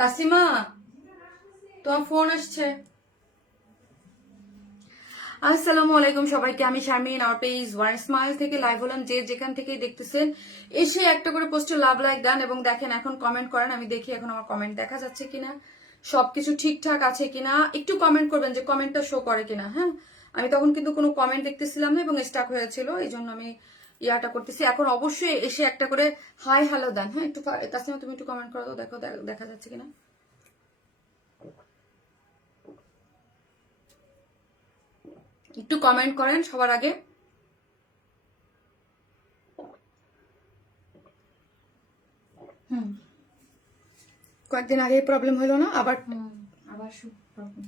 তাসিমা, তোমার ফোন আসছে। আসসালামু আলাইকুম সবাইকে, আমি শারমিন, আর পেজ ওয়ান স্মাইল থেকে লাইভ হলাম। যে যেখান থেকে দেখতেছেন এসে একটা করে পোস্টে লাভ লাইক ডান এবং দেখেন এখন কমেন্ট করেন। আমি দেখি এখন আমার কমেন্ট দেখা যাচ্ছে কিনা, সবকিছু ঠিকঠাক আছে কিনা। একটু কমেন্ট করবেন যে কমেন্টটা শো করে কিনা। হ্যাঁ, আমি তখন কিন্তু কোনো কমেন্ট দেখতেছিলাম না এবং স্টাক হয়েছিল, এই জন্য আমি ইয়াটা করতেছি। এখন অবশ্যই এসে একটা করে হাই হ্যালো দেন। হ্যাঁ, একটু তাসিমা তুমি একটু কমেন্ট করো তো, দেখো দেখা যাচ্ছে কিনা। একটু কমেন্ট করেন সবার আগে। কয়েকদিন আগে প্রবলেম হলো না, আবার আবার সব প্রবলেম।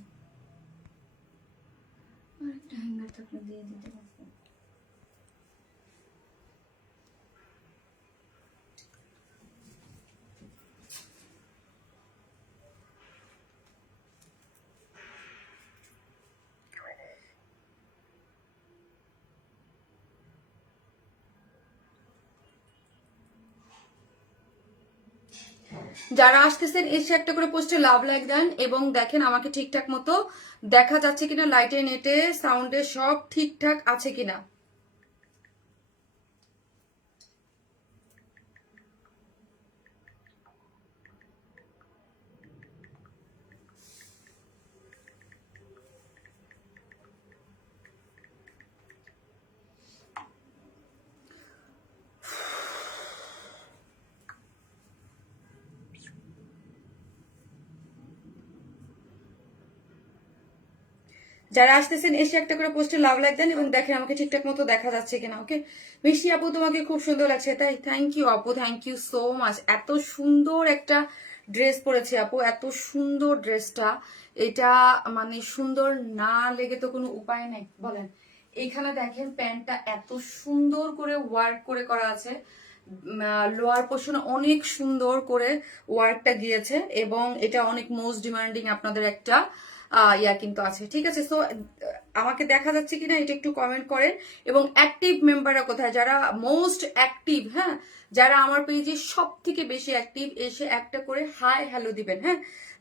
আরেকটা হ্যাঙ্গার থাকলে দিয়ে দিতে পারবো। যারা আসতেছেন এসে একটা করে পোস্টে লাভ লাইক দেন এবং দেখেন আমাকে ঠিকঠাক মতো দেখা যাচ্ছে কিনা, লাইটে নেটে সাউন্ডে সব ঠিকঠাক আছে কিনা। যারা আসতেছেন এসে একটা করে পোস্টে লাভ লাইক দেন এবং দেখেন আমাকে ঠিকঠাক মতো দেখা যাচ্ছে কিনা। ওকে, মিষ্টি আপু তোমাকে খুব সুন্দর লাগছে। তাই থ্যাংক ইউ আপু, থ্যাংক ইউ সো মাচ। এত সুন্দর একটা ড্রেস পরেছে আপু, এত সুন্দর ড্রেসটা। এটা মানে সুন্দর না লেগে তো কোনো উপায় নেই বলেন। এইখানে দেখেন প্যান্টটা এত সুন্দর করে ওয়ার্ক করে করা আছে, লোয়ার পোর্শনে অনেক সুন্দর করে ওয়ার্কটা গিয়েছে এবং এটা অনেক মোস্ট ডিমান্ডিং আপনাদের একটা ইয়া কিন্তু আছে। ঠিক আছে, সো আমাকে দেখা যাচ্ছে কিনা এটা একটু কমেন্ট করেন। এবং অ্যাক্টিভ মেম্বাররা কোথায়, যারা মোস্ট অ্যাক্টিভ, হ্যাঁ, যারা আমার পেজে সব থেকে বেশি অ্যাক্টিভ, এসে একটা করে হাই হ্যালো দিবেন। হ্যাঁ,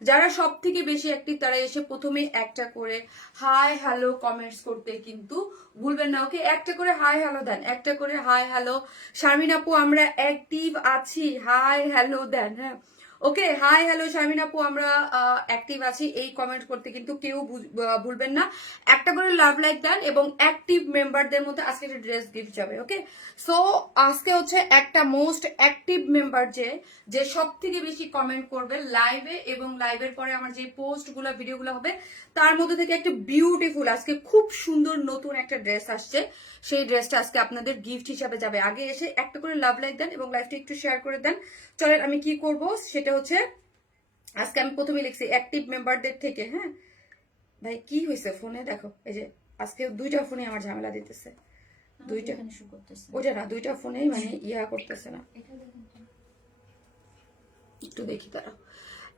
যারা সব থেকে বেশি অ্যাক্টিভ তারা এসে প্রথমে একটা করে হাই হ্যালো কমেন্টস করতে কিন্তু ভুলবেন না। ওকে, একটা করে হাই হ্যালো দেন, একটা করে হাই হ্যালো। শারমিন আপু আমরা অ্যাক্টিভ আছি, হাই হ্যালো দেন। হ্যাঁ, ওকে, হাই হ্যালো শারমিন আপু আমরা অ্যাক্টিভ আছি, এই কমেন্ট করতে কিন্তু কেউ ভুলবেন না। একটা করে লাভ লাইক দেন এবং অ্যাক্টিভ মেম্বারদের মধ্যে আজকে একটা ড্রেস গিফট যাবে। ওকে, সো আজকে হচ্ছে একটা মোস্ট অ্যাক্টিভ মেম্বার যে যে সব থেকে বেশি কমেন্ট করবে লাইভে এবং লাইভের পরে আমার যে পোস্টগুলো ভিডিওগুলো হবে তার মধ্যে থেকে একটা বিউটিফুল আজকে খুব সুন্দর নতুন একটা ড্রেস আসছে, সেই ড্রেসটা আজকে আপনাদের গিফট হিসাবে যাবে। আগে এসে একটা করে লাভ লাইক দেন এবং লাইভটা একটু শেয়ার করে দেন। চলেন আমি কি করব সেটা হচ্ছে, আজকে আমি প্রথমে লিখছি অ্যাক্টিভ মেম্বারদের থেকে। হ্যাঁ ভাই, কি হয়েছে ফোনে দেখো, এই যে আজকে দুইটা ফোনে আমার ঝামেলা দিতেছে, দুইটা ওইটা না, দুইটা ফোনেই মানে ইয়া করতেছে না। একটু দেখি তারা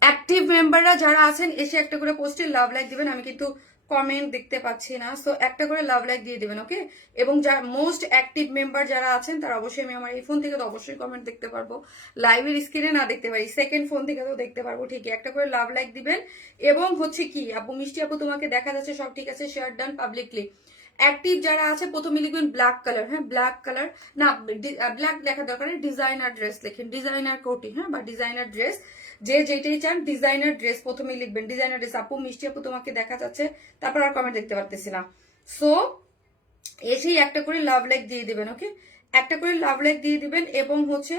অ্যাক্টিভ মেম্বাররা যারা আছেন এসে একটা করে পোস্টে লাভ লাইক দিবেন। আমি কিন্তু কমেন্ট দেখতে পাচ্ছি না, সো একটা করে লাভ লাইক দিয়ে দিবেন। ওকে, এবং যারা মোস্ট অ্যাক্টিভ মেম্বার যারা আছেন তারা অবশ্যই, আমি আমার এই ফোন থেকে তো অবশ্যই কমেন্ট দেখতে পারবো, লাইভের স্ক্রিনে না দেখতে পারি, সেকেন্ড ফোন থেকে তো দেখতে পারবো। ঠিকই একটা করে লাভ লাইক দিবেন। এবং হচ্ছে কি আপু, মিষ্টি আপু তোমাকে দেখা যাচ্ছে সব ঠিক আছে, শেয়ার ডান পাবলিকলি। অ্যাক্টিভ যারা আছে প্রথমে লিখবেন ব্ল্যাক কালার। হ্যাঁ, ব্ল্যাক কালার না, ব্ল্যাক লেখা দরকার নেই, ডিজাইনার ড্রেস লেখেন, ডিজাইনার কোটি, হ্যাঁ, বা ডিজাইনার ড্রেস, যে যেটাই চান ডিজাইনার ড্রেস প্রথমেই লিখবেন, ডিজাইনার ড্রেস। আপু মিষ্টি আপু তোমাকে দেখা যাচ্ছে, তারপর আর কমেন্ট দেখতে পারতেছি না। সো এসেই একটা করে লাভ লাইক দিয়ে দিবেন। ওকে, একটা করে লাভ লাইক দিয়ে দিবেন এবং হচ্ছে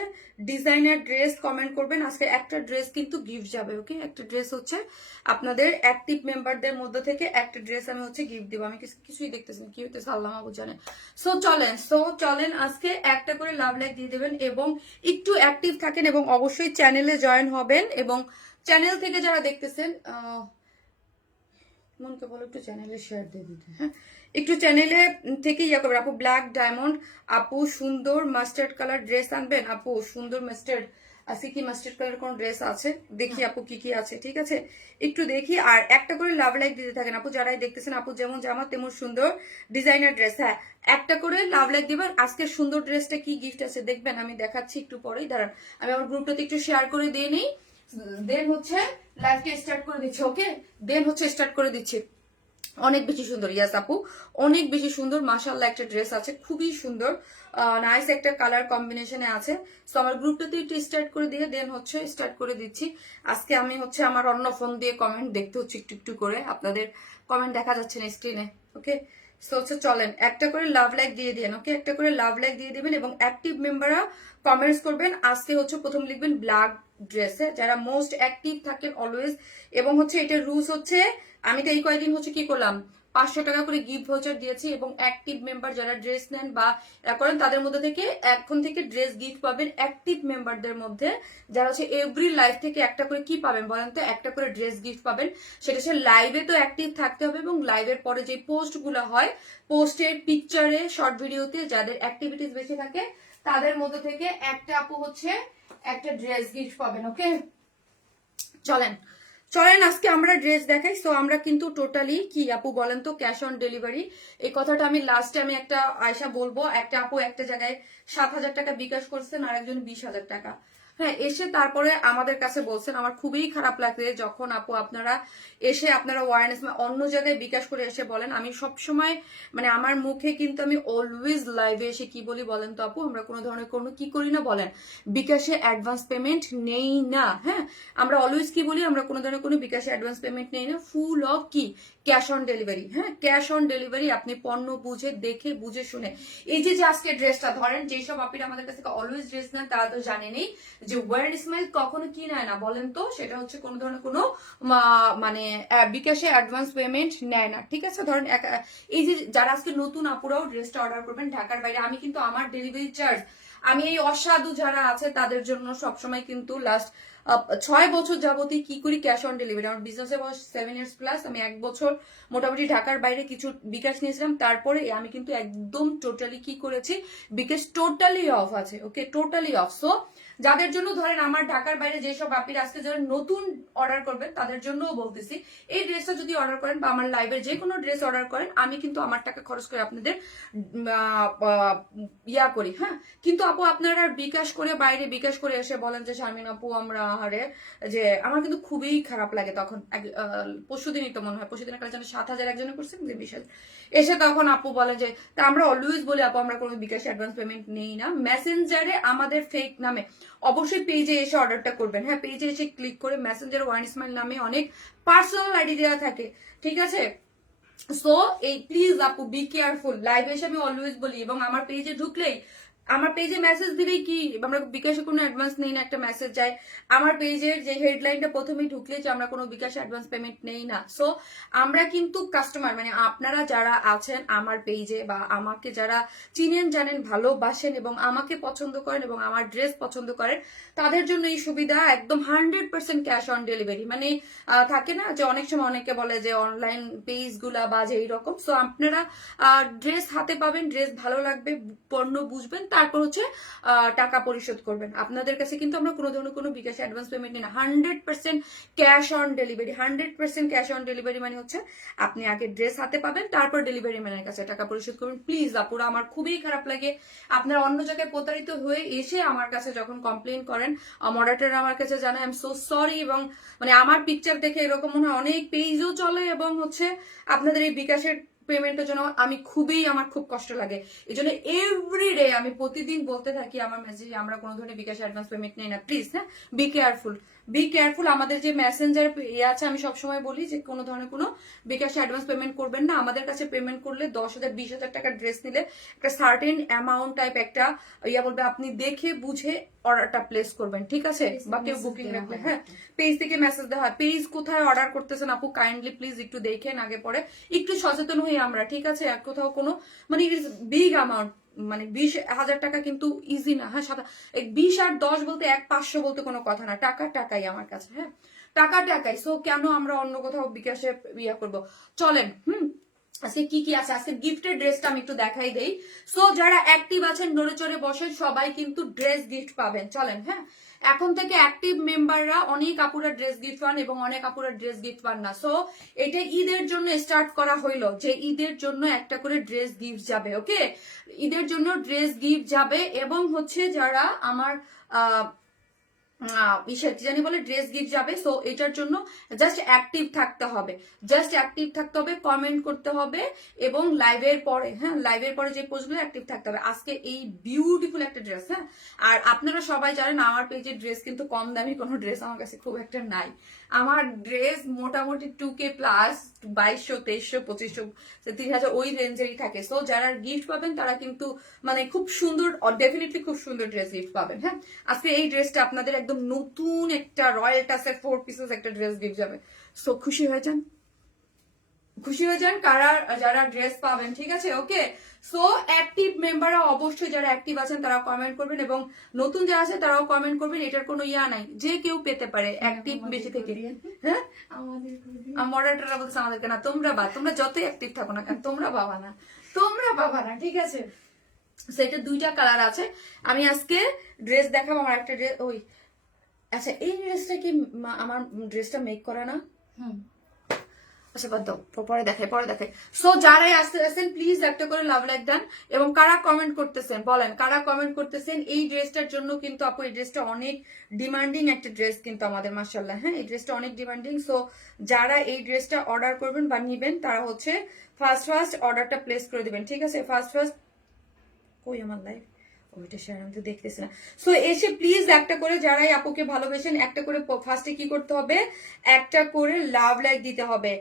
ডিজাইনার ড্রেস কমেন্ট করবেন। আজকে একটা ড্রেস কিন্তু গিফট যাবে। ওকে, একটা ড্রেস হচ্ছে আপনাদের অ্যাক্টিভ মেম্বারদের মধ্যে থেকে একটা ড্রেস আমি হচ্ছে গিফট দিব। আমি কিছুই দেখতেছি কি হইতেছে আল্লাহ মাহবুব জানে। সো চলেন আজকে একটা করে লাভ লাইক দিয়ে দেবেন এবং একটু অ্যাক্টিভ থাকেন এবং অবশ্যই চ্যানেলে জয়েন হবেন। এবং চ্যানেল থেকে যারা দেখতেছেন মনকে বলো একটু চ্যানেলে শেয়ার দিয়ে দিতে। হ্যাঁ, একটু চ্যানেলে থেকে ইয়া করবেন। আপু ব্ল্যাক ডায়মন্ড, আপু সুন্দর মাস্টার্ড কালার ড্রেস আনবেন। আপু সুন্দর মাস্টার্ড আছে কি, মাস্টার্ড কালার কোন ড্রেস আছে দেখি আপু, কি কি আছে। ঠিক আছে, একটু দেখি। আর একটা করে লাভ লাইক দিতে থাকেন আপু, যারাই দেখতেছেন। আপু যেমন জামা তেমন সুন্দর ডিজাইনার ড্রেস। হ্যাঁ, একটা করে লাভ লাইক দিবেন। আজকে সুন্দর ড্রেসটা কি গিফট আছে দেখবেন, আমি দেখাচ্ছি একটু পরেই। দাঁড়ান আমি আমার গ্রুপটাতে একটু শেয়ার করে দিয়ে নিই। দেন হচ্ছে লাইভকে স্টার্ট করে দিচ্ছি। ওকে, দেন হচ্ছে স্টার্ট করে দিচ্ছি। অনেক বেশি সুন্দর, ইয়াস আপু, অনেক বেশি সুন্দর। মাশাআল্লাহ একটা ড্রেস আছে, খুবই সুন্দর, নাইস একটা কালার কম্বিনেশনে আছে। তো আমার গ্রুপটাতে একটু স্টার্ট করে দিয়ে দেন হচ্ছে স্টার্ট করে দিচ্ছি। আজকে আমি হচ্ছে আমার অন্য ফোন দিয়ে কমেন্ট দেখতে হচ্ছে একটু একটু করে, আপনাদের কমেন্ট দেখা যাচ্ছে না স্ক্রিনে। ওকে, সো হচ্ছে চলেন একটা করে লাভ লাইক দিয়ে দিন। ওকে, একটা করে লাভ লাইক দিয়ে দিবেন এবং অ্যাক্টিভ মেম্বাররা কমেন্টস করবেন। আজকে হচ্ছে প্রথম লিখবেন ব্ল্যাক ড্রেসে, যারা মোস্ট অ্যাক্টিভ থাকেন অলওয়েজ। এবং হচ্ছে এটার রুলস হচ্ছে, আমি তো এই কয়েকদিন হচ্ছে কি করলাম, 500 টাকা করে গিফট ভাউচার দিয়েছি এবং অ্যাক্টিভ মেম্বার যারা ড্রেস নেন বা করেন তাদের মধ্যে থেকে এখন থেকে ড্রেস গিফট পাবেন। অ্যাক্টিভ মেম্বারদের মধ্যে যারা হচ্ছে এভরি লাইভ থেকে একটা করে কি পাবেন বলেন তো, একটা করে ড্রেস গিফট পাবেন। সেটা হচ্ছে লাইভে তো অ্যাক্টিভ থাকতে হবে এবং লাইভের পরে যে পোস্টগুলো হয়, পোস্টের পিকচারে শর্ট ভিডিওতে যাদের অ্যাক্টিভিটিস বেশি থাকে তাদের মধ্যে থেকে একটা আপু হচ্ছে একটা ড্রেস গিফট পাবেন। ওকে, চলেন চলেন আজকে আমরা ড্রেস দেখাই। তো আমরা কিন্তু টোটালি কি আপু বলেন তো, ক্যাশ অন ডেলিভারি। এই কথাটা আমি লাস্টে আমি একটা আয়সা বলবো। একটা আপু একটা জায়গায় 7,000 টাকা বিকাশ করছেন আর একজন 20,000 টাকা, হ্যাঁ, এসে তারপরে আমাদের কাছে বলছেন। আমার খুবই খারাপ লাগছে যখন আপু আপনারা এসে আপনারা ওয়ারনেস অন্য জায়গায় বিকাশ করে এসে বলেন। আমি সব সময় মানে আমার মুখে কিন্তু আমি অলওয়েজ লাইভে এসে কি বলি বলেন তো আপু, আমরা কোনো ধরনের কোনো কি করি না বলেন, বিকাশে অ্যাডভান্স পেমেন্ট নেই না। হ্যাঁ, আমরা অলওয়েজ কি বলি, আমরা কোনো ধরনের কোনো বিকাশে অ্যাডভান্স পেমেন্ট নেই না, ফুল অফ কি ক্যাশ অন ডেলিভারি। হ্যাঁ, ক্যাশ অন ডেলিভারি, আপনি পণ্য বুঝে দেখে বুঝে শুনে। এই যে আজকে ড্রেসটা ধরেন, যেসব আপিরা আমাদের কাছ থেকে অলওয়েজ ড্রেস নেন তারা তো জানেনই যে ওয়ার স্মাইল কখনো কি নেয় না বলেন তো, সেটা হচ্ছে কোনো ধরনের কোনো মানে বিকাশে অ্যাডভান্স পেমেন্ট নেয় না। ঠিক আছে, ধরেন এই যে যারা আজকে নতুন আপুরাও ড্রেসটা অর্ডার করবেন ঢাকার বাইরে, আমি কিন্তু আমার ডেলিভারি চার্জ আমি এই অসাধু যারা আছে তাদের জন্য সবসময় কিন্তু লাস্ট 6 বছর যাবতীয় কি করি, ক্যাশ অন ডেলিভারি। আমার বিজনেসে বয়স 7 ইয়ার্স প্লাস। আমি 1 বছর মোটামুটি ঢাকার বাইরে কিছু বিকাশ নিয়েছিলাম, তারপরে আমি কিন্তু একদম টোটালি কি করেছি, বিকাশ টোটালি অফ আছে। ওকে, টোটালি অফ। সো যাদের জন্য ধরেন আমার ঢাকার বাইরে যেসব আপির আজকে যারা নতুন অর্ডার করবেন তাদের জন্যও বলতেছি, এই ড্রেসটা যদি অর্ডার করেন বা আমার লাইভের যে কোনো ড্রেস অর্ডার করেন, আমি কিন্তু আমার টাকা খরচ করে আপনাদের ইয়া করি। হ্যাঁ, কিন্তু আপু আপনারা বিকাশ করে বাইরে বিকাশ করে এসে বলেন যে শারমিন আপু আমরা আহারে, যে আমার কিন্তু খুবই খারাপ লাগে তখন। পরশুদিনই তো মনে হয়, পরশুদিনের কাছে 7,000 একজনে করছেন, 20,000 এসে তখন আপু বলে যে, তা আমরা অলওয়েজ বলি আপু আমরা কোনো বিকাশ অ্যাডভান্স পেমেন্ট নেই না। মেসেঞ্জারে আমাদের ফেক নামে অবশ্যই পেজে এসে অর্ডারটা করবেন। হ্যাঁ, পেজে এসে ক্লিক করে মেসেঞ্জার ওয়ান স্মাইল নামে অনেক পার্সোনাল আইডি দেওয়া থাকে। ঠিক আছে, সো এই প্লিজ আপু বি কেয়ারফুল। লাইভে এসে আমি অলওয়েজ বলি, এবং আমার পেজে ঢুকলেই আমার পেজে মেসেজ দিলেই কি আমরা বিকাশে কোনো অ্যাডভান্স নেই না একটা মেসেজ যায়। আমার পেজের যে হেডলাইনটা প্রথমেই ঢুকলে যে আমরা কোনো বিকাশে অ্যাডভান্স পেমেন্ট নেই না। সো আমরা কিন্তু কাস্টমার মানে আপনারা যারা আছেন আমার পেজে বা আমাকে যারা চিনেন জানেন ভালোবাসেন এবং আমাকে পছন্দ করেন এবং আমার ড্রেস পছন্দ করেন, তাদের জন্য এই সুবিধা একদম 100% ক্যাশ অন ডেলিভারি। মানে থাকে না যে অনেক সময় অনেকে বলে যে অনলাইন পেজ গুলা বা যে এইরকম। সো আপনারা ড্রেস হাতে পাবেন, ড্রেস ভালো লাগবে, পণ্য বুঝবেন, তারপর হচ্ছে টাকা পরিশোধ করবেন। আপনাদের কাছে কিন্তু আমরা কোনো ধরনের কোনো বিকাশে অ্যাডভান্স পেমেন্ট নিই না, 100% cash on delivery. 100% cash on delivery মানে হচ্ছে আপনি আগে ড্রেস হাতে পাবেন, তারপর ডেলিভারি ম্যানের কাছে টাকা পরিশোধ করবেন। প্লিজ আপুরা, আমার খুবই খারাপ লাগে আপনারা অন্য জায়গায় প্রতারিত হয়ে এসে আমার কাছে যখন কমপ্লেন করেন, মডারেটর আমার কাছে জানায় আই এম সো সরি। এবং মানে আমার পিকচার দেখে এরকম মনে হয় অনেক পেজও চলে এবং হচ্ছে আপনাদের এই বিকাশের পেমেন্টের জন্য আমি আমার খুব কষ্ট লাগে। এই জন্য এভরিডে আমি প্রতিদিন বলতে থাকি আমার মেসেজে আমরা কোনো ধরনের বিকাশ অ্যাডভান্স পেমেন্ট নেই না। প্লিজ হ্যাঁ, বি কেয়ারফুল, বি কেয়ারফুল। আমাদের যে মেসেঞ্জার আছে আমি সবসময় বলি যে কোনো ধরনের কোনো বিকাশে অ্যাডভান্স পেমেন্ট করবেন না। আমাদের কাছে পেমেন্ট করলে 10,000 20,000 টাকার ড্রেস নিলে একটা সার্টেন অ্যামাউন্ট টাইপ একটা ইয়া বলবে, আপনি দেখে বুঝে অর্ডারটা প্লেস করবেন। ঠিক আছে, বা কেউ বুকিং রাখলে হ্যাঁ পেজ থেকে মেসেজ দেওয়া হয়। পেজ কোথায় অর্ডার করতেছেন আপু কাইন্ডলি প্লিজ একটু দেখেন আগে পরে, একটু সচেতন হই আমরা। ঠিক আছে, আর কোথাও কোনো মানে বিগ অ্যামাউন্ট মানে 20,000 টাকা কিন্তু ইজি না। হ্যাঁ, 20 আর 10 বলতে 500 বলতে কোনো কথা না, টাকা টাকাই আমার কাছে। হ্যাঁ, টাকা টাকাই। সো কেন আমরা অন্য কোথাও বিকাশে ইয়া করবো। চলেন আজকে কি কি আছে, আজকে গিফটের ড্রেসটা আমি একটু দেখাই দেই। সো যারা অ্যাক্টিভ আছেন নড়ে চড়ে বসেন, সবাই কিন্তু ড্রেস গিফট পাবেন। চলেন হ্যাঁ, এখন থেকে অ্যাক্টিভ মেম্বাররা অনেক আপুরা ড্রেস গিফট পান এবং অনেক আপুরা ড্রেস গিফট পান না। সো এটা ঈদের জন্য স্টার্ট করা হইলো যে ঈদের জন্য একটা করে ড্রেস গিফট যাবে। ওকে, ঈদের জন্য ড্রেস গিফট যাবে এবং হচ্ছে যারা আমার কি জানি বলে ড্রেস গিফট যাবে। সো এটার জন্য জাস্ট অ্যাক্টিভ থাকতে হবে, জাস্ট অ্যাক্টিভ থাকতে হবে, কমেন্ট করতে হবে এবং লাইভের পরে, হ্যাঁ লাইভের পরে যে পোস্টগুলো অ্যাক্টিভ থাকতে হবে। আজকে এই বিউটিফুল একটা ড্রেস, হ্যাঁ আর আপনারা সবাই জানেন আমার পেজের ড্রেস কিন্তু কম দামি কোনো ড্রেস আমার কাছে খুব একটা নাই। আমার ড্রেস মোটামুটি 2K প্লাস, 2200, 2300, 2500, 3000 ওই রেঞ্জেরই থাকে। সো যারা গিফট পাবেন তারা কিন্তু মানে খুব সুন্দর, ডেফিনেটলি খুব সুন্দর ড্রেস গিফট পাবেন। হ্যাঁ আজকে এই ড্রেসটা আপনাদের একদম নতুন একটা রয়্যাল টাচের 4 পিসেস একটা ড্রেস গিফট যাবে। সো খুশি হয়ে যান, খুশি হয়ে যান কারা যারা ড্রেস পাবেন, ঠিক আছে? ওকে, সো অ্যাক্টিভ মেম্বাররা অবশ্যই যারা অ্যাক্টিভ আছেন তারা কমেন্ট করবেন এবং নতুন যারা আছে তারাও কমেন্ট করবেন। এটার কোনো ইয়া নাই, যে কেউ পেতে পারে অ্যাক্টিভ বেশি থেকে। হ্যাঁ মডারেটররা বলছে আমাদেরকে না, তোমরা যতই অ্যাক্টিভ থাকো না কেন তোমরা পাবা না, তোমরা পাবা না, ঠিক আছে? সেটা 2টা কালার আছে। আমি আজকে ড্রেস দেখাবো, আমার একটা ড্রেস ওই আচ্ছা এই ড্রেসটা কি আমার ড্রেসটা মেক করা না? আচ্ছা বাদ দাও, পরে দেখাই। সো যারাই আসতেছেন প্লিজ একটা করে লাভ লাইক দেন এবং কারা কমেন্ট করতেছেন বলেন, কারা কমেন্ট করতেছেন এই ড্রেসটার জন্য। কিন্তু আপু এই ড্রেসটা অনেক ডিমান্ডিং একটা ড্রেস কিন্তু আমাদের, মাশাআল্লাহ। হ্যাঁ এই ড্রেসটা অনেক ডিমান্ডিং। সো যারা এই ড্রেসটা অর্ডার করবেন বা নিবেন তারা হচ্ছে ফার্স্ট অর্ডারটা প্লেস করে দিবেন, ঠিক আছে? ফার্স্ট কই আমার লাইফ ওইটা শেয়ার আমি তো দেখতেছি না। সো এসে প্লিজ একটা করে যারাই আপুকে ভালোবেসেন একটা করে ফার্স্টে কি করতে হবে, একটা করে লাভ লাইক দিতে হবে।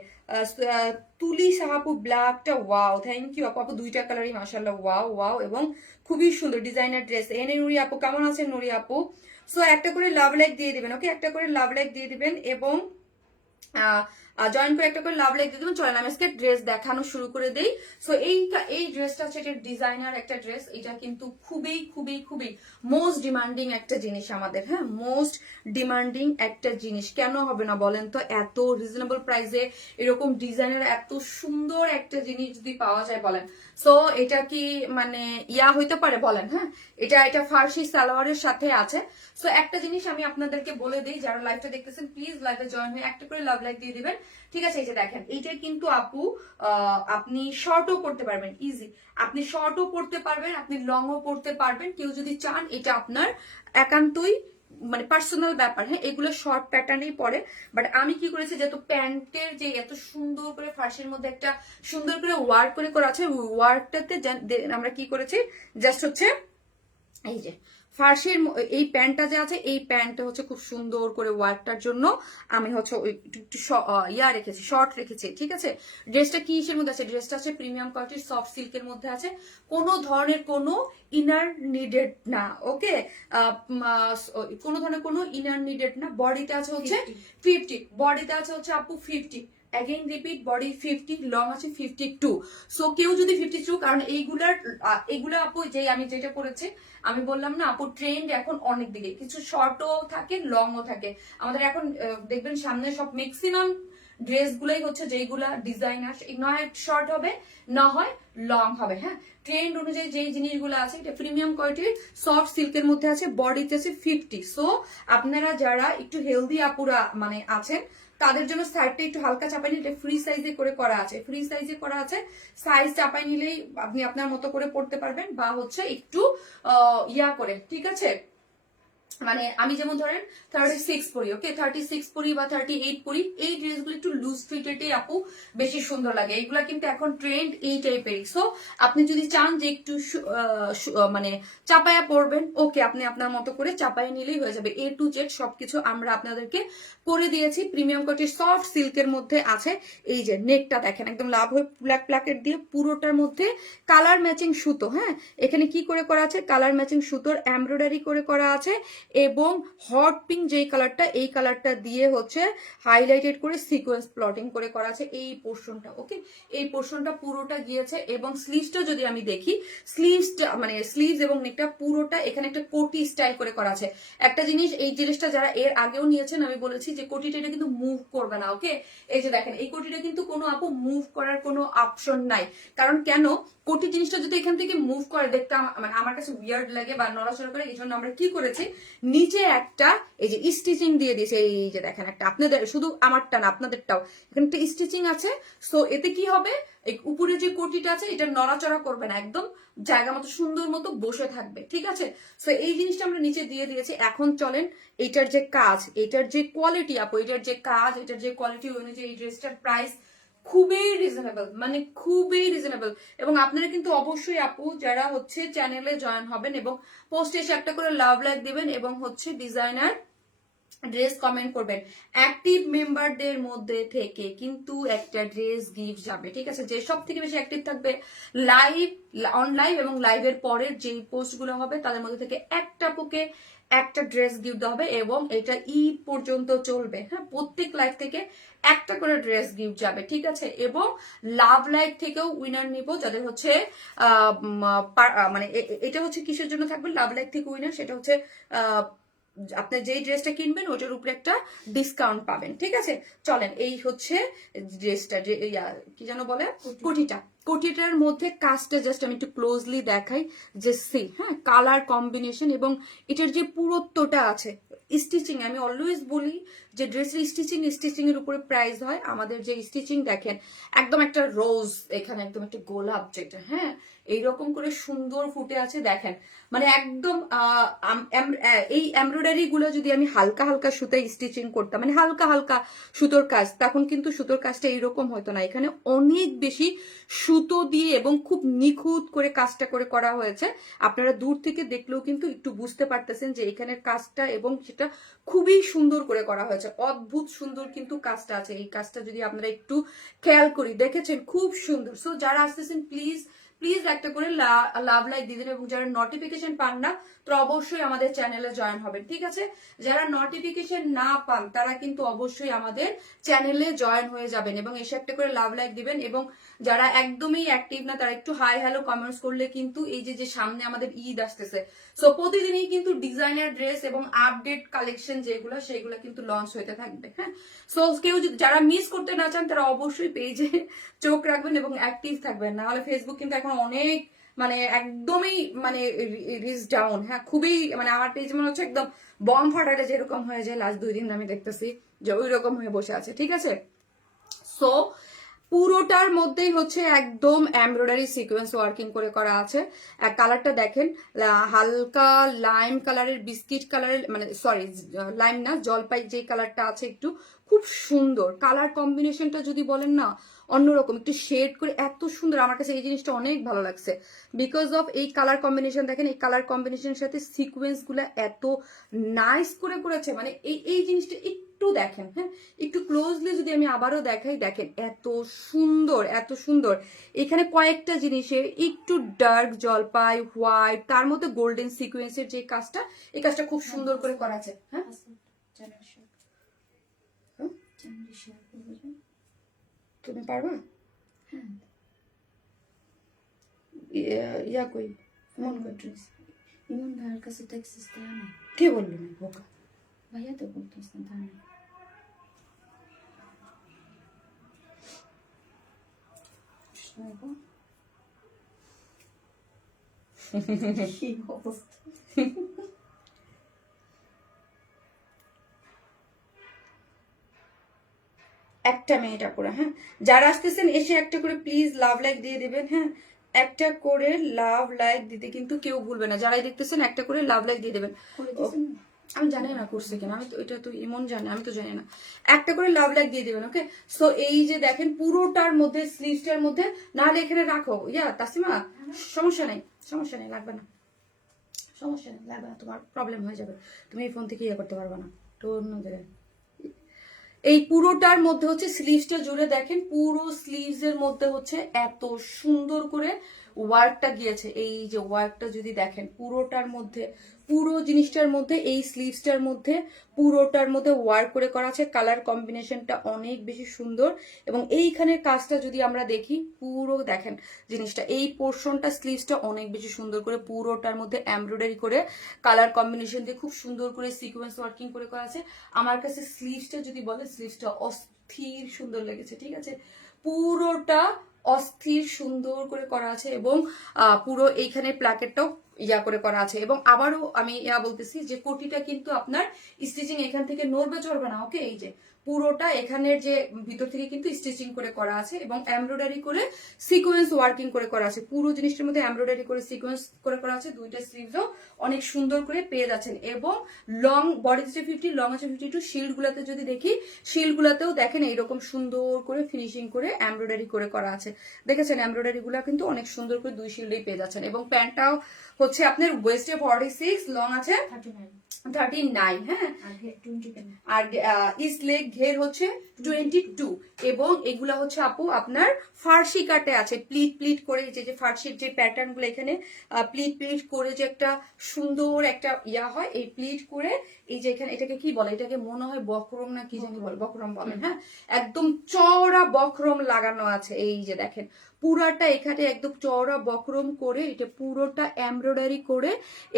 তুলি সাহাপু ব্ল্যাকটা ওয়াও, থ্যাংক ইউ আপু। 2টা কালারই মাশাআল্লাহ ওয়াও এবং খুবই সুন্দর ডিজাইনার ড্রেস। এনে নুরি আপু কেমন আছেন? নুরি আপু সো একটা করে লাভ লাইক দিয়ে দিবেন, ওকে একটা করে লাভ লাইক দিয়ে দিবেন এবং জয়েন করে একটা করে লাভ লাইক দিয়ে দেবেন। চলেন আমি আজকে ড্রেস দেখানো শুরু করে দেই। সো এই ড্রেসটা হচ্ছে এটা ডিজাইনার একটা ড্রেস। এটা কিন্তু খুবই মোস্ট ডিমান্ডিং একটা জিনিস আমাদের, হ্যাঁ মোস্ট ডিমান্ডিং একটা জিনিস। কেন হবে না বলেন তো? এত রিজনেবল প্রাইসে এরকম ডিজাইনার এত সুন্দর একটা জিনিস যদি পাওয়া যায় বলেন। সো এটা কি মানে ইয়া হইতে পারে বলেন? হ্যাঁ এটা ফার্সি সালোয়ারের সাথে আছে। সো একটা জিনিস আমি আপনাদেরকে বলে দিই, যারা লাইভটা দেখতেছেন প্লিজ লাইভে জয়েন হয়ে একটা করে লাভ লাইক দিয়ে দিবেন, ঠিক আছে? এই যে দেখেন এইটা কিন্তু আপু আপনি শর্টও করতে পারবেন, ইজি আপনি শর্টও পড়তে পারবেন, আপনি লংও পড়তে পারবেন। কেউ যদি চান এটা আপনার একান্তই মানে পার্সোনাল ব্যাপার। হ্যাঁ এগুলো শর্ট প্যাটার্নেই পড়ে, বাট আমি কি করেছি যেহেতু প্যান্টের যে এত সুন্দর করে ফার্সির মধ্যে একটা সুন্দর করে ওয়ার্ক করে করা আছে, ওয়ার্কটাতে আমরা কি করেছি জাস্ট হচ্ছে এই যে ফার্সির এই প্যান্টটা যে আছে এই প্যান্টটা হচ্ছে খুব সুন্দর করে ওয়ার্কটার জন্য আমি হচ্ছে একটু ইয়া রেখেছি, শর্ট রেখেছি, ঠিক আছে? ড্রেসটা কি ইসের মধ্যে আছে? ড্রেসটা আছে প্রিমিয়াম কোয়ালিটির সফট সিল্কের মধ্যে আছে, কোনো ধরনের কোনো ইনার নিডেড না, ওকে কোনো ধরনের কোনো ইনার নিডেড না। বডিতে আছে হচ্ছে 50, বডিতে আছে হচ্ছে আপু 50, অ্যাগেইন রিপিট বডি 50, লং আছে 52। সো কেউ যদি 52, কারণ এইগুলা আপু যে আমি যেটা পরেছি আমি বললাম না আপু ট্রেন্ড এখন অনেক দিকে, কিছু শর্টও থাকে লংও থাকে আমাদের এখন। দেখবেন সামনে সব ম্যাক্সিমাম ড্রেস গুলাই হচ্ছে যেগুলা ডিজাইনার, নয় শর্ট হবে না হয় লং হবে। হ্যাঁ ট্রেন্ড অনুযায়ী যে জিনিসগুলো আছে এটা প্রিমিয়াম কোয়ালিটির সফট সিল্কের মধ্যে আছে, বডিতে আছে 50। সো আপনারা যারা একটু হেলদি আপুরা মানে আছেন তাদের জন্য সাইডটা একটু হালকা চাপাই নিলে ফ্রি সাইজে করে করা আছে, ফ্রি সাইজে করা আছে। সাইজ চাপাই নিলেই আপনি আপনার মতো করে পড়তে পারবেন বা হচ্ছে একটু ইয়া করে, ঠিক আছে? মানে আমি যেমন ধরেন 36 পরি, ওকে 36 পরি বা 38 পরি, এই ড্রেসগুলো একটু লুজ ফিটেডই আপু বেশি সুন্দর লাগে। এইগুলা কিন্তু এখন ট্রেন্ড এই টাইপেরই। সো আপনি যদি চান যে একটু মানে চাপায়া পরবেন, ওকে আপনি আপনার মতো করে চাপায়া নিলেই হয়ে যাবে। A to Z সবকিছু আমরা আপনাদেরকে করে দিয়েছি। প্রিমিয়াম কোয়ালিটির সফট সিল্কের মধ্যে আছে। এই যে নেকটা দেখেন একদম লাভ হয়ে ব্ল্যাক প্লাকেট দিয়ে পুরোটার মধ্যে কালার ম্যাচিং সুতো। হ্যাঁ এখানে কি করে করা আছে? কালার ম্যাচিং সুতোর এমব্রয়ডারি করে করা আছে এবং হট পিঙ্ক যেই কালারটা এই কালারটা দিয়ে হচ্ছে হাইলাইটেড করে সিকোয়েন্স প্লটিং করে করা আছে এই পোর্শনটা, ওকে এই পোর্শনটা পুরোটা গিয়েছে। এবং স্লিভসটা যদি আমি দেখি, স্লিভসটা মানে স্লিভস এবং নেকটা পুরোটা এখানে একটা কোটি স্টাইল করে করা আছে। একটা জিনিস এই জিনিসটা যারা এর আগেও নিয়েছেন আমি বলেছি যে কোটিটা এটা কিন্তু মুভ করবে না, ওকে এই যে দেখেন এই কোটিটা কিন্তু কোনো আপু মুভ করার কোনো অপশন নাই। কারণ কেন? কোটি জিনিসটা যদি এখান থেকে মুভ করে দেখতে মানে আমার কাছে উইয়ার্ড লাগে বা নড়াচড়া করে, এই জন্য আমরা কি করেছি নিচে একটা এই যে স্টিচিং দিয়ে দিয়েছে, এই যে দেখেন একটা, আপনাদের শুধু আমারটা না আপনাদেরটাও এখানে একটা স্টিচিং আছে। সো এতে কি হবে, এই উপরে যে কোটিটা আছে এটা নড়াচড়া করবে না, একদম জায়গা মতো সুন্দর মতো বসে থাকবে, ঠিক আছে। সো এই জিনিসটা আমরা নিচে দিয়ে দিয়েছি। এখন চলেন এটার যে কাজ, এটার যে কোয়ালিটি আপু, এটার যে কাজ, এটার যে কোয়ালিটি অনুযায়ী এই ড্রেসটার প্রাইস খুবই রিজনেবল, মানে খুবই রিজনেবল। এবং আপনারা কিন্তু অবশ্যই আপু যারা হচ্ছে চ্যানেলে জয়েন হবেন এবং পোস্টে এসে একটা করে লাভ লাইক দিবেন এবং হচ্ছে ডিজাইনার ড্রেস কমেন্ট করবেন, অ্যাক্টিভ মেম্বারদের মধ্যে থেকে কিন্তু একটা ড্রেস গিফট যাবে, ঠিক আছে। যে সব থেকে বেশি অ্যাক্টিভ থাকবে লাইভ, অন লাইভ এবং লাইভের পরের যেই পোস্টগুলো হবে তাদের মধ্যে থেকে একটা আপুকে একটা ড্রেস গিফট দেওয়া হবে এবং এটা ঈদ পর্যন্ত চলবে, হ্যাঁ। প্রত্যেক লাইভ থেকে একটা করে ড্রেস গিফট যাবে, ঠিক আছে। এবং লাভ লাইভ থেকেও উইনার নিব যাদের হচ্ছে মানে এটা হচ্ছে কিসের জন্য থাকবে লাভ লাইভ থেকে উইনার, সেটা হচ্ছে আপনি যেই ড্রেসটা কিনবেন ওটার উপরে একটা ডিসকাউন্ট পাবেন, ঠিক আছে। চলেন এই হচ্ছে ড্রেসটা, যে কি যেন বলে, কোটিটা, কোটিটার মধ্যে কাজটা জাস্ট আমি একটু ক্লোজলি দেখাই, যে সি, হ্যাঁ, কালার কম্বিনেশন এবং এটার যে পুরুত্বটা আছে, স্টিচিং, আমি অলওয়েজ বলি যে ড্রেসের স্টিচিং এর উপরে প্রাইস হয়। আমাদের যে স্টিচিং দেখেন একদম একটা রোজ, এখানে একদম একটা গোলাপ যেটা, হ্যাঁ, এইরকম করে সুন্দর ফুটে আছে দেখেন, মানে একদম এই এমব্রয়ডারি গুলো যদি আমি হালকা হালকা সুতায় স্টিচিং করতাম, মানে হালকা হালকা সুতোর কাজ, তখন কিন্তু সুতোর কাজটা এইরকম হতো না। এখানে অনেক বেশি সুতো দিয়ে এবং খুব নিখুঁত করে কাজটা করে করা হয়েছে। আপনারা দূর থেকে দেখলেও কিন্তু একটু বুঝতে পারতেছেন যে এখানের কাজটা এবং সেটা খুবই সুন্দর করে করা হয়েছে, অদ্ভুত সুন্দর কিন্তু কাজটা আছে। এই কাজটা যদি আপনারা একটু খেয়াল করি, দেখেছেন খুব সুন্দর। সো যারা আসতেছেন প্লিজ প্লিজ একটা করে লাভ লাইক দিয়ে দিন এবং যারা নোটিফিকেশন পান না তারা অবশ্যই আমাদের চ্যানেলে জয়েন হবেন, ঠিক আছে। যারা নোটিফিকেশন না পান তারা কিন্তু অবশ্যই আমাদের চ্যানেলে জয়েন হয়ে যাবেন এবং এসে একটা করে লাভ লাইক দিবেন। এবং যারা একদমই অ্যাক্টিভ না তারা একটু হাই হ্যালো কমেন্টস করলে কিন্তু এই যে সামনে আমাদের ঈদ আসতেছে, সো প্রতিদিনই কিন্তু ডিজাইনার ড্রেস এবং আপডেট কালেকশন যেগুলো সেগুলো কিন্তু লঞ্চ হতে থাকবে, হ্যাঁ। সো কেউ যারা মিস করতে না চান তারা অবশ্যই পেজে চোখ রাখবেন এবং অ্যাক্টিভ থাকবেন, না হলে ফেসবুক কিন্তু এখন অনেক মানে একদমই মানে রিচ ডাউন, হ্যাঁ, খুবই মানে আমার পেজ মনে হচ্ছে একদম বম ফাটাটা যেরকম হয়ে যায় লাস্ট 2 দিন আমি দেখতেছি যে ওই রকম হয়ে বসে আছে, ঠিক আছে। সো পুরোটার মধ্যেই হচ্ছে একদম এমব্রয়ডারি সিকোয়েন্স ওয়ার্কিং করে করা আছে। কালারটা দেখেন হালকা লাইম কালারের, বিস্কিট কালারের, মানে সরি লাইম না, জলপাই যে কালারটা আছে একটু, খুব সুন্দর কালার কম্বিনেশনটা যদি বলেন না অন্যরকম, একটু শেড করে এত সুন্দর। আমার কাছে এই জিনিসটা অনেক ভালো লাগছে বিকজ অফ এই কালার কম্বিনেশন। দেখেন এই কালার কম্বিনেশনের সাথে সিকোয়েন্স গুলা এত নাইস করে করেছে, মানে এই জিনিসটা একটু দেখেন, হ্যাঁ, একটু ক্লোজলি যদি আমি আবারও দেখাই, দেখেন এত সুন্দর এত সুন্দর। এখানে কয়েকটা জিনিসের একটু ডার্ক জলপাই, হোয়াইট, তার মধ্যে গোল্ডেন সিকোয়েন্সের যে কাজটা, এই কাজটা খুব সুন্দর করে করা আছে, হ্যাঁ। তুমি পারবা? হ্যাঁ, ইয়া কই ফোন করছিস ইমন ভাইয়ের কাছে টেক্সিস দেয় না, কে বললো না বোকা? ভাইয়া তো বলতেছ না তা না। কি অবস্থা! একটা মিনিট আপুরা, হ্যাঁ, যারা আসতেছেন এসে একটা করে প্লিজ লাভ লাইক দিয়ে দিবেন, হ্যাঁ, একটা করে লাভ লাইক দিতে কিন্তু কেউ ভুলবে না। যারাই দেখতেছেন একটা করে লাভ লাইক দিয়ে দেবেন। করে দিছেন না? আমি জানি না করছে কিনা, আমি তো এটা তো ইমন জানে, আমি তো জানি না। একটা করে লাভ লাইক দিয়ে দিবেন, ওকে। সো এই যে দেখেন পুরোটার মধ্যে স্লিভসটার মধ্যে, নাহলে এখানে রাখো ইয়া তাসিমা, সমস্যা নেই সমস্যা নেই, লাগবে না, সমস্যা নেই, লাগবে না, তোমার প্রবলেম হয়ে যাবে, তুমি এই ফোন থেকে ইয়ে করতে পারবে না, তো অন্য জায়গায়। এই পুরোটার মধ্যে হচ্ছে স্লিভসটা জুড়ে দেখেন, পুরো স্লিভস এর মধ্যে হচ্ছে এত সুন্দর করে ওয়ার্কটা গিয়েছে। এই যে ওয়ার্কটা যদি দেখেন পুরোটার মধ্যে, পুরো জিনিসটার মধ্যে, এই স্লিভসটার মধ্যে পুরোটার মধ্যে ওয়ার্ক করে করা আছে। কালার কম্বিনেশনটা অনেক বেশি সুন্দর এবং এইখানের কাজটা যদি আমরা দেখি, পুরো দেখেন জিনিসটা, এই পোর্শনটা স্লিভসটা অনেক বেশি সুন্দর করে পুরোটার মধ্যে এমব্রয়ডারি করে কালার কম্বিনেশন দিয়ে খুব সুন্দর করে সিকোয়েন্স ওয়ার্কিং করে করা আছে। আমার কাছে স্লিভসটা যদি বলে, স্লিভসটা অস্থির সুন্দর লেগেছে, ঠিক আছে, পুরোটা অস্থির সুন্দর করে করা আছে এবং পুরো এইখানে প্ল্যাকেটটাও ইয়া করে করা আছে। এবং আবারও আমি বলতেছি যে কোটিটা কিন্তু আপনার স্টিচিং এখান থেকে নড়বে চড়বে না, ওকে। এই যে পুরোটা এখানের যে ভিতর থেকে কিন্তু স্টিচিং করে করা আছে এবং এমব্রয়ডারি করে সিকোয়েন্স ওয়ার্কিং করে করা আছে। পুরো জিনিসটার মধ্যে এমব্রয়ডারি করে সিকোয়েন্স করে করা আছে। দুইটা স্লিভসও অনেক সুন্দর করে পেয়ে যাচ্ছেন। এবং লং বডি হচ্ছে 50, লং আছে 52। শিল্ড গুলাতে যদি দেখি, শিল্ড গুলাতেও দেখেন এইরকম সুন্দর করে ফিনিশিং করে এমব্রয়ডারি করে করা আছে। দেখেছেন এমব্রয়ডারি গুলা কিন্তু অনেক সুন্দর করে দুই শিল্ডেই পেয়ে যাচ্ছেন। এবং প্যান্টটাও হচ্ছে আপনার ওয়েস্টে 46, লং আছে 39, হ্যাঁ। আর ইস্ট লেগ ঘের হচ্ছে 22। এবং এগুলা হচ্ছে আপু আপনার ফার্সি কাটে আছে, প্লিট প্লিট করে, যে ফার্সির যে প্যাটার্ন গুলো এখানে প্লিট প্লিট করে যে একটা সুন্দর একটা ইয়া হয়, এই প্লিট করে এই যে এখানে এটাকে কি বলে, এটাকে মনে হয় বক্রম না কি জানি বলে, বক্রম বলেন, হ্যাঁ। একদম চওড়া বক্রম লাগানো আছে। এই যে দেখেন পুরাটা এখানে একদম চওড়া বক্রম করে এটা পুরোটা এমব্রয়ডারি করে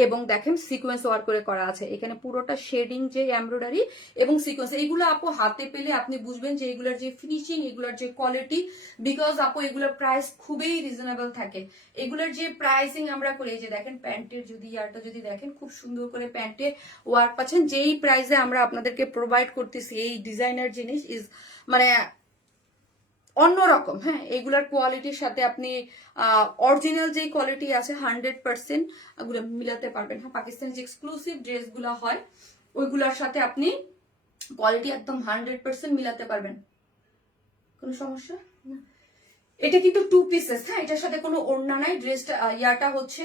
এবং দেখেন সিকোয়েন্স ওয়ার্ক করে করা আছে। এখানে পুরোটা শেডিং যে এমব্রয়ডারি এবং সিকোয়েন্স, এইগুলো আপু হাতে পেলে আপনি বুঝবেন যে এগুলার যে ফিনিশিং, এগুলার যে কোয়ালিটি। বিকজ আপু এগুলোর প্রাইস খুবই রিজনেবল থাকে। এগুলোর যে প্রাইসিং আমরা করি, এই যে দেখেন প্যান্টের যদি ইয়ারটা যদি দেখেন, খুব সুন্দর করে প্যান্টে ওয়ার্ক পাচ্ছেন। যেই প্রাইসে আমরা আপনাদেরকে প্রোভাইড করতেছি এই ডিজাইনার জিনিস ইজ মানে অন্যরকম, হ্যাঁ। এগুলার কোয়ালিটির সাথে আপনি অরিজিনাল যে কোয়ালিটি আছে 100% এগুলো মিলাতে পারবেন, হ্যাঁ। পাকিস্তানি যে এক্সক্লুসিভ ড্রেসগুলো হয় ওইগুলোর সাথে আপনি কোয়ালিটি একদম 100% মিলাতে পারবেন। কোনো সমস্যা না। এটা কিন্তু 2 পিসেস, হ্যাঁ। এটার সাথে কোনো ওড়না নাই। ড্রেসটা ইয়াটা হচ্ছে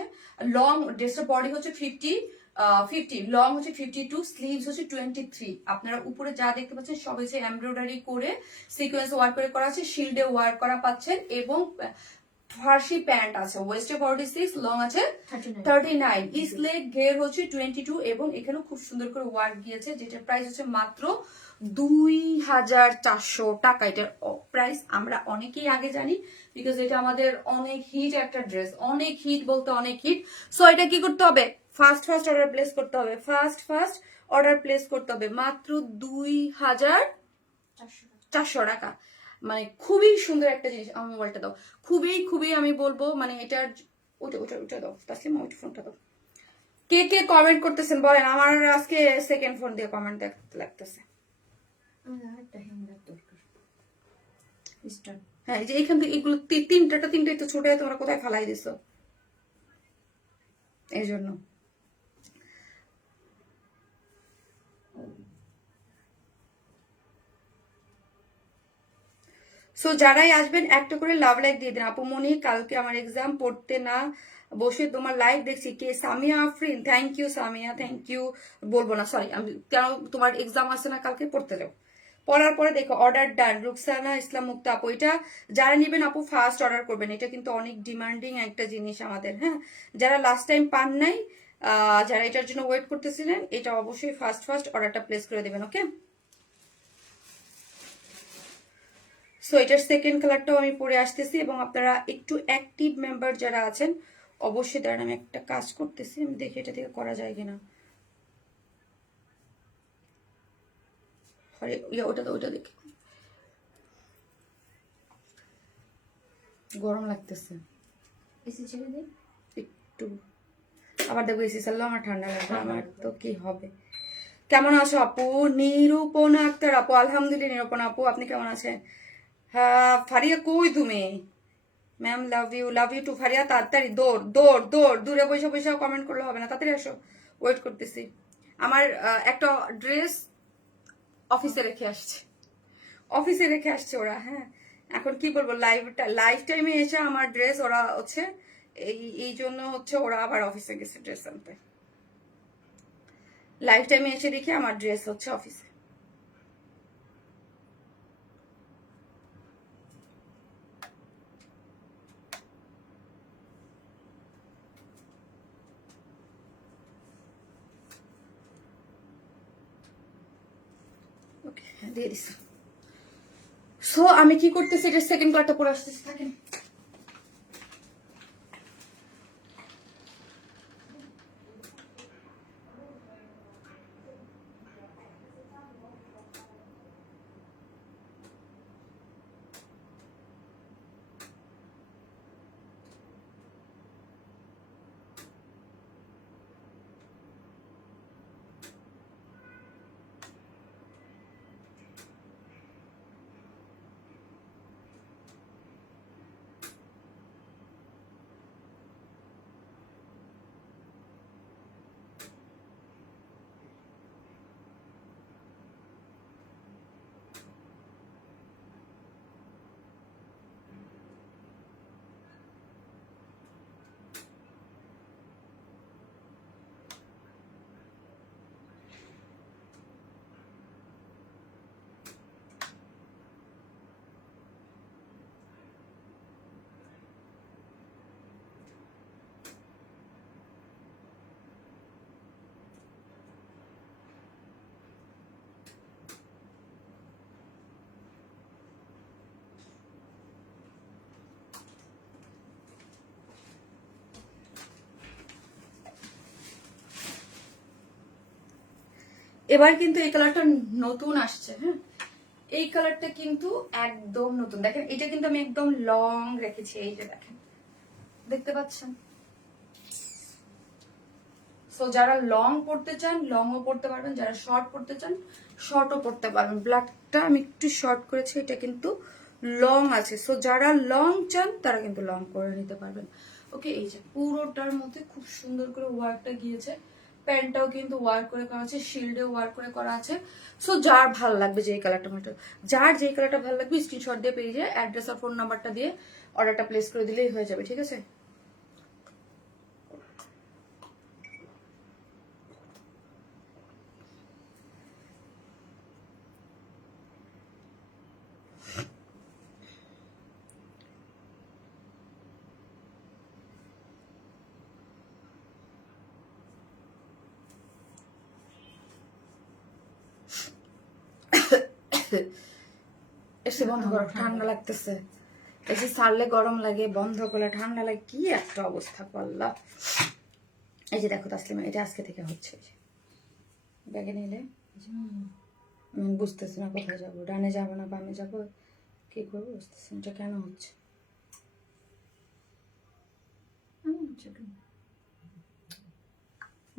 লং, ড্রেসের বডি হচ্ছে 50, লং হচ্ছে 52, স্লিভস হচ্ছে 23। আপনারা উপরে যা দেখতে পাচ্ছেন সব হচ্ছে এমব্রয়ডারি করে সিকোয়েন্স ওয়ার্ক করে করা আছে, শিল্ডে ওয়ার্ক করা পাচ্ছেন। এবং ফার্সি প্যান্ট আছে, ওয়েস্টে 46, লং আছে 39, ইস্ট লেগ ঘের হচ্ছে 22। এবং এখানেও খুব সুন্দর করে ওয়ার্ক দিয়েছে, যেটার প্রাইস হচ্ছে মাত্র 2400 টাকা। এটার প্রাইস আমরা অনেকেই আগে জানি, বিকজ এটা আমাদের অনেক হিট একটা ড্রেস, অনেক হিট বলতে অনেক হিট। সো এটা কি করতে হবে, ফার্স্ট অর্ডার প্লেস করতে হবে, ফার্স্ট অর্ডার প্লেস করতে হবে মাত্র 2400 টাকা। মানে খুবই সুন্দর একটা জিনিস। আমার মোবাইলটা দাও, খুবই আমি বলবো মানে এটার ওটা দাও তাসলিমা, ওইটা ফোনটা দাও। কে কে কমেন্ট করতেছেন বলেন, আমার আজকে সেকেন্ড ফোন দিয়ে কমেন্ট দেখতে লাগতেছে। হ্যাঁ, এই যে এইখান থেকে এগুলো তিনটাই তো ছোট, তোমরা কোথায় ফালাই দিছো, এই জন্য। সো যারাই আসবেন একটা করে লাভ লাইক দিয়ে দিন। আপু মনি, কালকে আমার এক্সাম, পড়তে না বসে তোমার লাইভ দেখছি। কে? Samia Afrin, thank you Samia, thank you. বলবো না, সরি, আমি কেন, তোমার এক্সাম আছে না কালকে, পড়তে যাও। পড়ার পরে দেখো অর্ডার ডান। রুকসানা ইসলাম মুক্তা আপু, এটা যারা নেবেন আপু ফার্স্ট অর্ডার করবেন। এটা কিন্তু অনেক ডিমান্ডিং একটা জিনিস আমাদের, হ্যাঁ। যারা লাস্ট টাইম পান নাই, যারা এটার জন্য ওয়েট করতেছিলেন, এটা অবশ্যই ফার্স্ট অর্ডারটা প্লেস করে দেবেন, ওকে। সো এটার সেকেন্ড কালারটাও আমি পরে আসতেছি। এবং আপনারা একটু অ্যাক্টিভ মেম্বার যারা আছেন অবশ্যই, দাঁড়ান আমি একটা কাজ করতেছি, আমি দেখি এটা থেকে করা যায় কিনা। ওটা দেখি, গরম লাগতেছে একটু। আবার দেখবো এসি চাললেও আমার ঠান্ডা লাগবে, আমার তো কি হবে। কেমন আছো আপু? নিরূপণা আক্তার আপু, আলহামদুলিল্লাহ। নিরূপণা আপু আপনি কেমন আছেন? হ্যাঁ ফারিয়া, কই তুমি? Ma'am love you too Faria. তাড়াতাড়ি দৌড়, দূরে বসে কমেন্ট করলে হবে না, তাড়াতাড়ি আসো, ওয়েট করতেছি। আমার একটা ড্রেস অফিসে রেখে আসছে ওরা, হ্যাঁ। এখন কি বলবো, লাইভ টাইমে এসে আমার ড্রেস ওরা হচ্ছে এই জন্য হচ্ছে ওরা আবার অফিসে গেছে ড্রেস আনতে। লাইভ টাইমে এসে দেখি আমার ড্রেস হচ্ছে অফিসে। দিয়ে দিস। সো আমি কি করতেছি, এটা সেকেন্ড কালারটা পরে আসতেছি, থাকেন। এবার কিন্তু এই কালারটা নতুন আসছে। হ্যাঁ, এই কালারটা কিন্তু একদম নতুন। দেখেন এটা কিন্তু আমি একদম লং রেখেছি, এই যে দেখেন, দেখতে পাচ্ছেন। সো যারা লং পড়তে চান লংও পড়তে পারবেন, যারা শর্ট পড়তে চান শর্টও পড়তে পারবেন। ব্ল্যাকটা আমি একটু শর্ট করেছি, এটা কিন্তু লং আছে। সো যারা লং চান তারা কিন্তু লং করে নিতে পারবেন। ওকে, এই যে পুরোটার মধ্যে খুব সুন্দর করে ওয়ার্কটা গিয়েছে। প্যান্টটাও কিন্তু ওয়ার্ক করে করা আছে, শিল্ডেও ওয়ার্ক করে করা আছে। সো যার ভালো লাগবে, যে কালারটা মতো, যার যে কালারটা ভালো লাগবে স্ক্রিনশট দিয়ে পেয়ে অ্যাড্রেস আর ফোন নাম্বারটা দিয়ে অর্ডারটা প্লেস করে দিলেই হয়ে যাবে। ঠিক আছে, এসে বন্ধ করো, ঠান্ডা লাগতেছে। এসে ছাড়লে গরম লাগে, বন্ধ করলে ঠান্ডা লাগে, কি একটা অবস্থা পাল্লা। এই যে দেখো তাসলিমা, এটা আজকে থেকে হচ্ছে। ব্যাগে নিলে আমি বুঝতেছি না কোথায় যাবো, ডানে যাবো না বামে যাবো, কি করবো বুঝতেছি না, এটা কেন হচ্ছে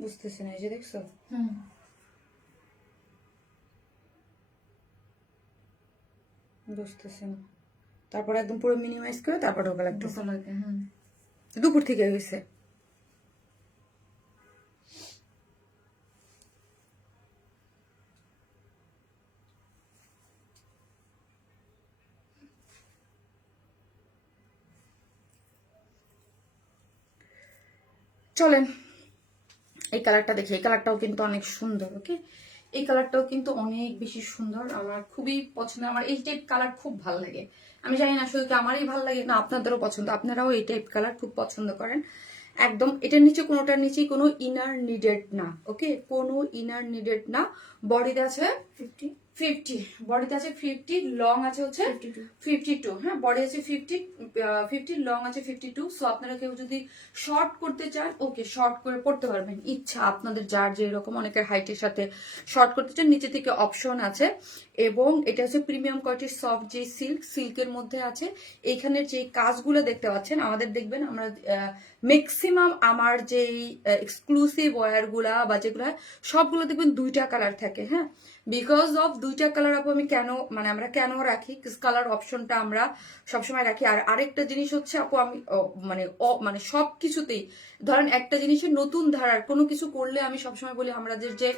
বুঝতেছি না। এই যে দেখছো, বুঝতেছি না। তারপর একদম পুরো মিনিমাইজ করে তারপর ঢোকা লাগতেছে। দুপুর থেকে হয়েছে। চলেন এই কালারটা দেখি, এই কালারটাও কিন্তু অনেক সুন্দর। ওকে, এই কালারটাও কিন্তু অনেক বেশি সুন্দর, আমার খুবই পছন্দ। আমার এই টাইপ কালার খুব ভালো লাগে। আমি জানি না শুধু কি আমারই ভালো লাগে না, আপনাদেরও পছন্দ, আপনারাও এই টাইপ কালার খুব পছন্দ করেন। একদম এটার নিচে কোনোটার নিচেই কোনো ইনার নিডেড না। ওকে, কোনো ইনার নিডেড না। বডিতে আছে 50, বডিতে আছে 50, লং আছে হচ্ছে 52। হ্যাঁ, বডি আছে 50, লং আছে 52। সো আপনারা কেউ যদি শর্ট করতে চান, ওকে শর্ট করে পড়তে পারবেন, ইচ্ছা আপনাদের যার যে রকম, অনেকের হাইটের সাথে শর্ট করতে চান, নিচে থেকে অপশন আছে। এবং এটা হচ্ছে প্রিমিয়াম কোয়ালিটির সফট যে সিল্কের মধ্যে আছে। এইখানের যে কাজগুলো দেখতে পাচ্ছেন, আমাদের দেখবেন আমরা ম্যাক্সিমাম আমার যেই এক্সক্লুসিভ ওয়্যারগুলা বা যেগুলো সবগুলো দেখবেন দুইটা কালার থাকে। হ্যাঁ, বিকজ অফ দুইটা কালার আপু আমি কেন, মানে আমরা কেন রাখি, কালার অপশনটা আমরা সবসময় রাখি। আর আরেকটা জিনিস হচ্ছে আপু, আমি মানে সব কিছুতেই ধরেন একটা জিনিসের নতুন ধারার কোনো কিছু করলে আমি সবসময় বলি, আমাদের যে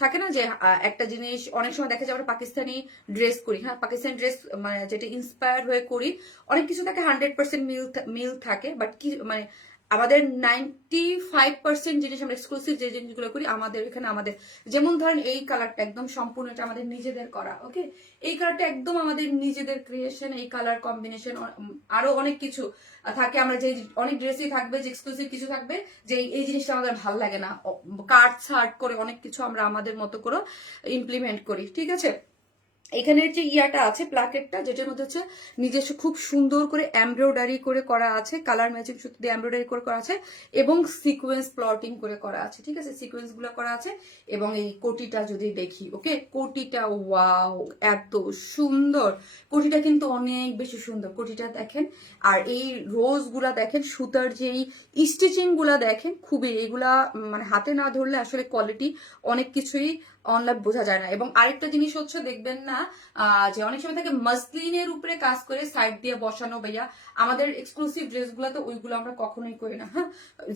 থাকে না যে একটা জিনিস অনেক সময় দেখা যায় আমরা পাকিস্তানি ড্রেস করি। হ্যাঁ, পাকিস্তানি ড্রেস মানে যেটা ইন্সপায়ার হয়ে করি, অনেক কিছু থাকে 100% মিল থাকে, বাট কি মানে আমাদের 95% জিনিস আমরা এক্সক্লুসিভ যে জিনিসগুলো করি আমাদের এখানে, আমাদের যেমন ধরেন এই কালারটা একদম সম্পূর্ণ এটা আমাদের নিজেদের করা। ওকে, এই কালারটা একদম আমাদের নিজেদের ক্রিয়েশন। এই কালার কম্বিনেশন আরো অনেক কিছু থাকে, আমরা যে অনেক ড্রেসই থাকবে যে এক্সক্লুসিভ কিছু থাকবে যে এই জিনিসটা আমাদের ভালো লাগে না, কাট ছার্ট করে অনেক কিছু আমরা আমাদের মতো করে ইমপ্লিমেন্ট করি। ঠিক আছে, এখানের যে ইয়াটা আছে প্লাকেটটা, যেটার মধ্যে হচ্ছে নিজস্ব খুব সুন্দর করে এমব্রয়ডারি করে করা আছে, কালার ম্যাচিং সুতো দিয়ে এমব্রয়ডারি করে করা আছে, এবং সিকোয়েন্স প্লটিং করে করা আছে। ঠিক আছে, সিকোয়েন্স গুলো করা আছে। এবং এই কোটিটা যদি দেখি, ওকে, কোটিটা ওয়াও, এত সুন্দর কোটিটা, কিন্তু অনেক বেশি সুন্দর কোটিটা দেখেন। আর এই রোজ গুলা দেখেন, সুতার যে স্টিচিং গুলা দেখেন, খুবই এগুলা মানে হাতে না ধরলে আসলে কোয়ালিটি অনেক কিছুই অনলাইন বোঝা যায় না। এবং আরেকটা জিনিস হচ্ছে দেখবেন না যে অনেক সময় থাকে মাসলিনের উপরে কাজ করে সাইড দিয়ে বসানো, ভাইয়া আমাদের এক্সক্লুসিভ ড্রেস গুলাতে ওইগুলো আমরা কখনোই করি না। হ্যাঁ,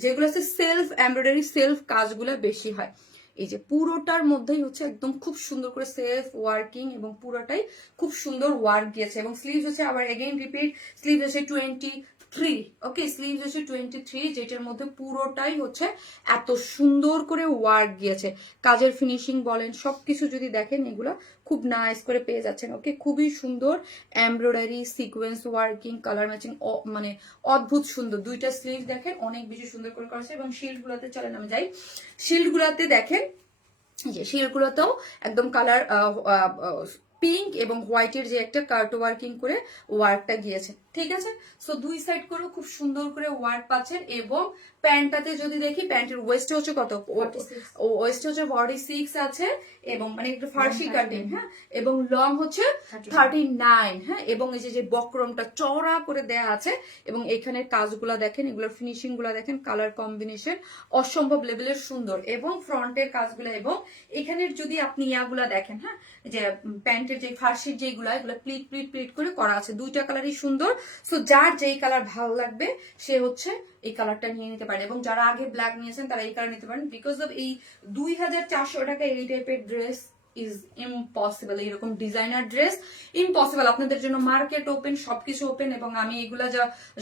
যেগুলো আছে সেলফ এমব্রয়ডারি, সেলফ কাজগুলো বেশি হয়। এই যে পুরোটার মধ্যেই হচ্ছে একদম খুব সুন্দর করে সেলফ ওয়ার্কিং, এবং পুরোটাই খুব সুন্দর ওয়ার্ক দিয়েছে। এবং স্লিভস হচ্ছে আবার এগেইন রিপিট, স্লিভস হচ্ছে 23। ওকে, স্লিভস হচ্ছে 23, যেটার মধ্যে পুরোটাই হচ্ছে এত সুন্দর করে ওয়ার্ক গিয়েছে। কাজের ফিনিশিং বলেন সবকিছু যদি দেখেন, এগুলা খুব নাইস করে পেয়ে যাচ্ছেন। ওকে, খুবই সুন্দর embroidery, sequence working, colour matching, মানে অদ্ভুত সুন্দর। দুইটা স্লিভ দেখেন অনেক বেশি সুন্দর করে করা আছে। এবং শিল্ড গুলাতে চলেন আমি যাই, শিল্ড গুলাতে দেখেন যে শিল্ড গুলোতেও একদম কালার পিঙ্ক এবং হোয়াইটের যে একটা কার্ট ওয়ার্কিং করে ওয়ার্কটা গিয়েছে। ঠিক আছে, সো দুই সাইড করেও খুব সুন্দর করে ওয়ার্ক পাচ্ছেন। এবং প্যান্টটাতে যদি দেখি, প্যান্টের ওয়েস্টে হচ্ছে কত, 46 ওয়েস্টে হচ্ছে 46 আছে, এবং মানে একটু ফার্সি 39 কাটিং, হ্যাঁ, এবং লং হচ্ছে 39, হ্যাঁ, এবং এই যে বক্রমটা চওড়া করে দেয়া আছে, এবং এখানের কাজগুলা দেখেন, এগুলোর ফিনিশিং গুলা দেখেন, কালার কম্বিনেশন অসম্ভব লেভেলের সুন্দর, এবং ফ্রন্টের কাজগুলো, এবং এখানের যদি আপনি ইয়াগুলা দেখেন, হ্যাঁ, যে প্যান্টের যে ফার্সির যেগুলা, এগুলো প্লিট প্লিট প্লিট করে করা আছে, দুইটা কালারই সুন্দর। সো যার যেই কালার ভালো লাগবে সে হচ্ছে এই কালারটা নিয়ে নিতে পারেন, এবং যারা আগে ব্ল্যাক নিয়েছেন তারা এই কালার নিতে পারেন, বিকজ অফ এই 2400 টাকা এই টাইপের ড্রেস ইজ ইম্পসিবল, এইরকম ডিজাইনার ড্রেস ইম্পসিবল। আপনাদের জন্য মার্কেট ওপেন, সবকিছু ওপেন, এবং আমি এগুলা